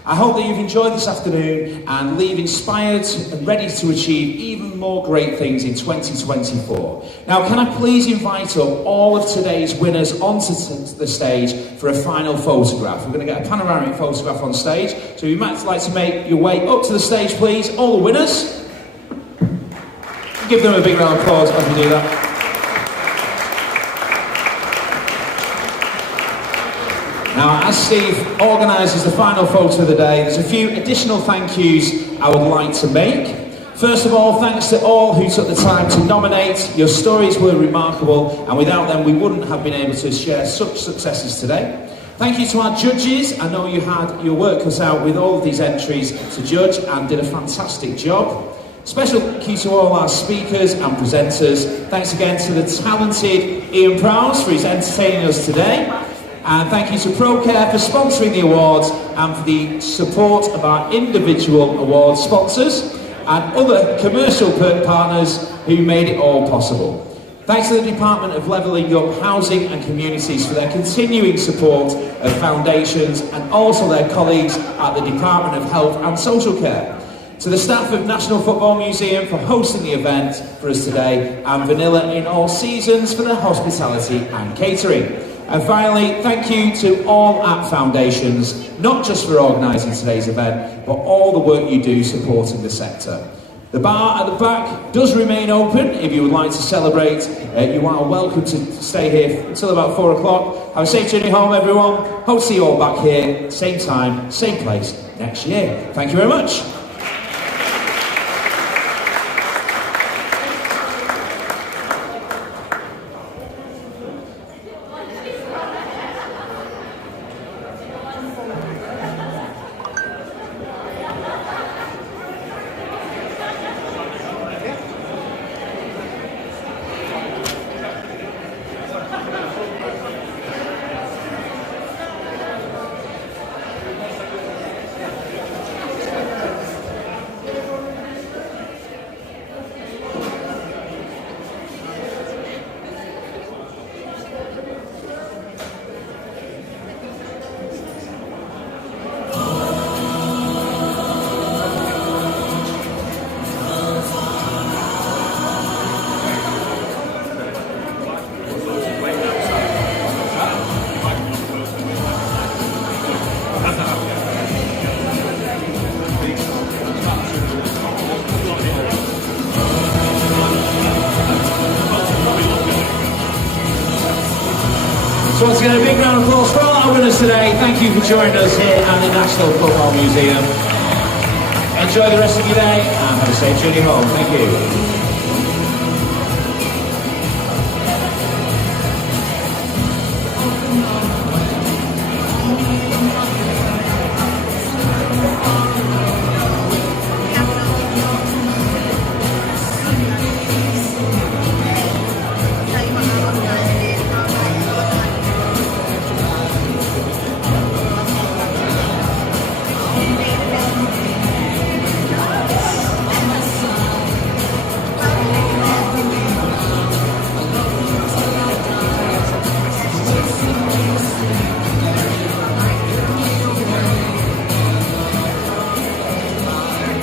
I hope that you've enjoyed this afternoon and leave inspired and ready to achieve even more great things in 2024. Now, can I please invite up all of today's winners onto the stage for a final photograph. We're going to get a panoramic photograph on stage, so you might like to make your way up to the stage, please. All the winners. Give them a big round of applause as we do that. Now, as Steve organises the final photo of the day, there's a few additional thank yous I would like to make. First of all, thanks to all who took the time to nominate. Your stories were remarkable, and without them we wouldn't have been able to share such successes today. Thank you to our judges. I know you had your work cut out with all of these entries to judge and did a fantastic job. Special thank you to all our speakers and presenters. Thanks again to the talented Ian Prowse for his entertaining us today. And thank you to ProCare for sponsoring the awards and for the support of our individual award sponsors and other commercial partners who made it all possible. Thanks to the Department of Levelling Up Housing and Communities for their continuing support of Foundations, and also their colleagues at the Department of Health and Social Care. To the staff of National Football Museum for hosting the event for us today, and Vanilla in All Seasons for their hospitality and catering. And finally, thank you to all at Foundations, not just for organising today's event, but all the work you do supporting the sector. The bar at the back does remain open. If you would like to celebrate, you are welcome to stay here until about 4 o'clock. Have a safe journey home, everyone. Hope to see you all back here, same time, same place, next year. Thank you very much. So once again, a big round of applause for all our winners today. Thank you for joining us here at the National Football Museum. Enjoy the rest of your day and have a safe journey home. Thank you.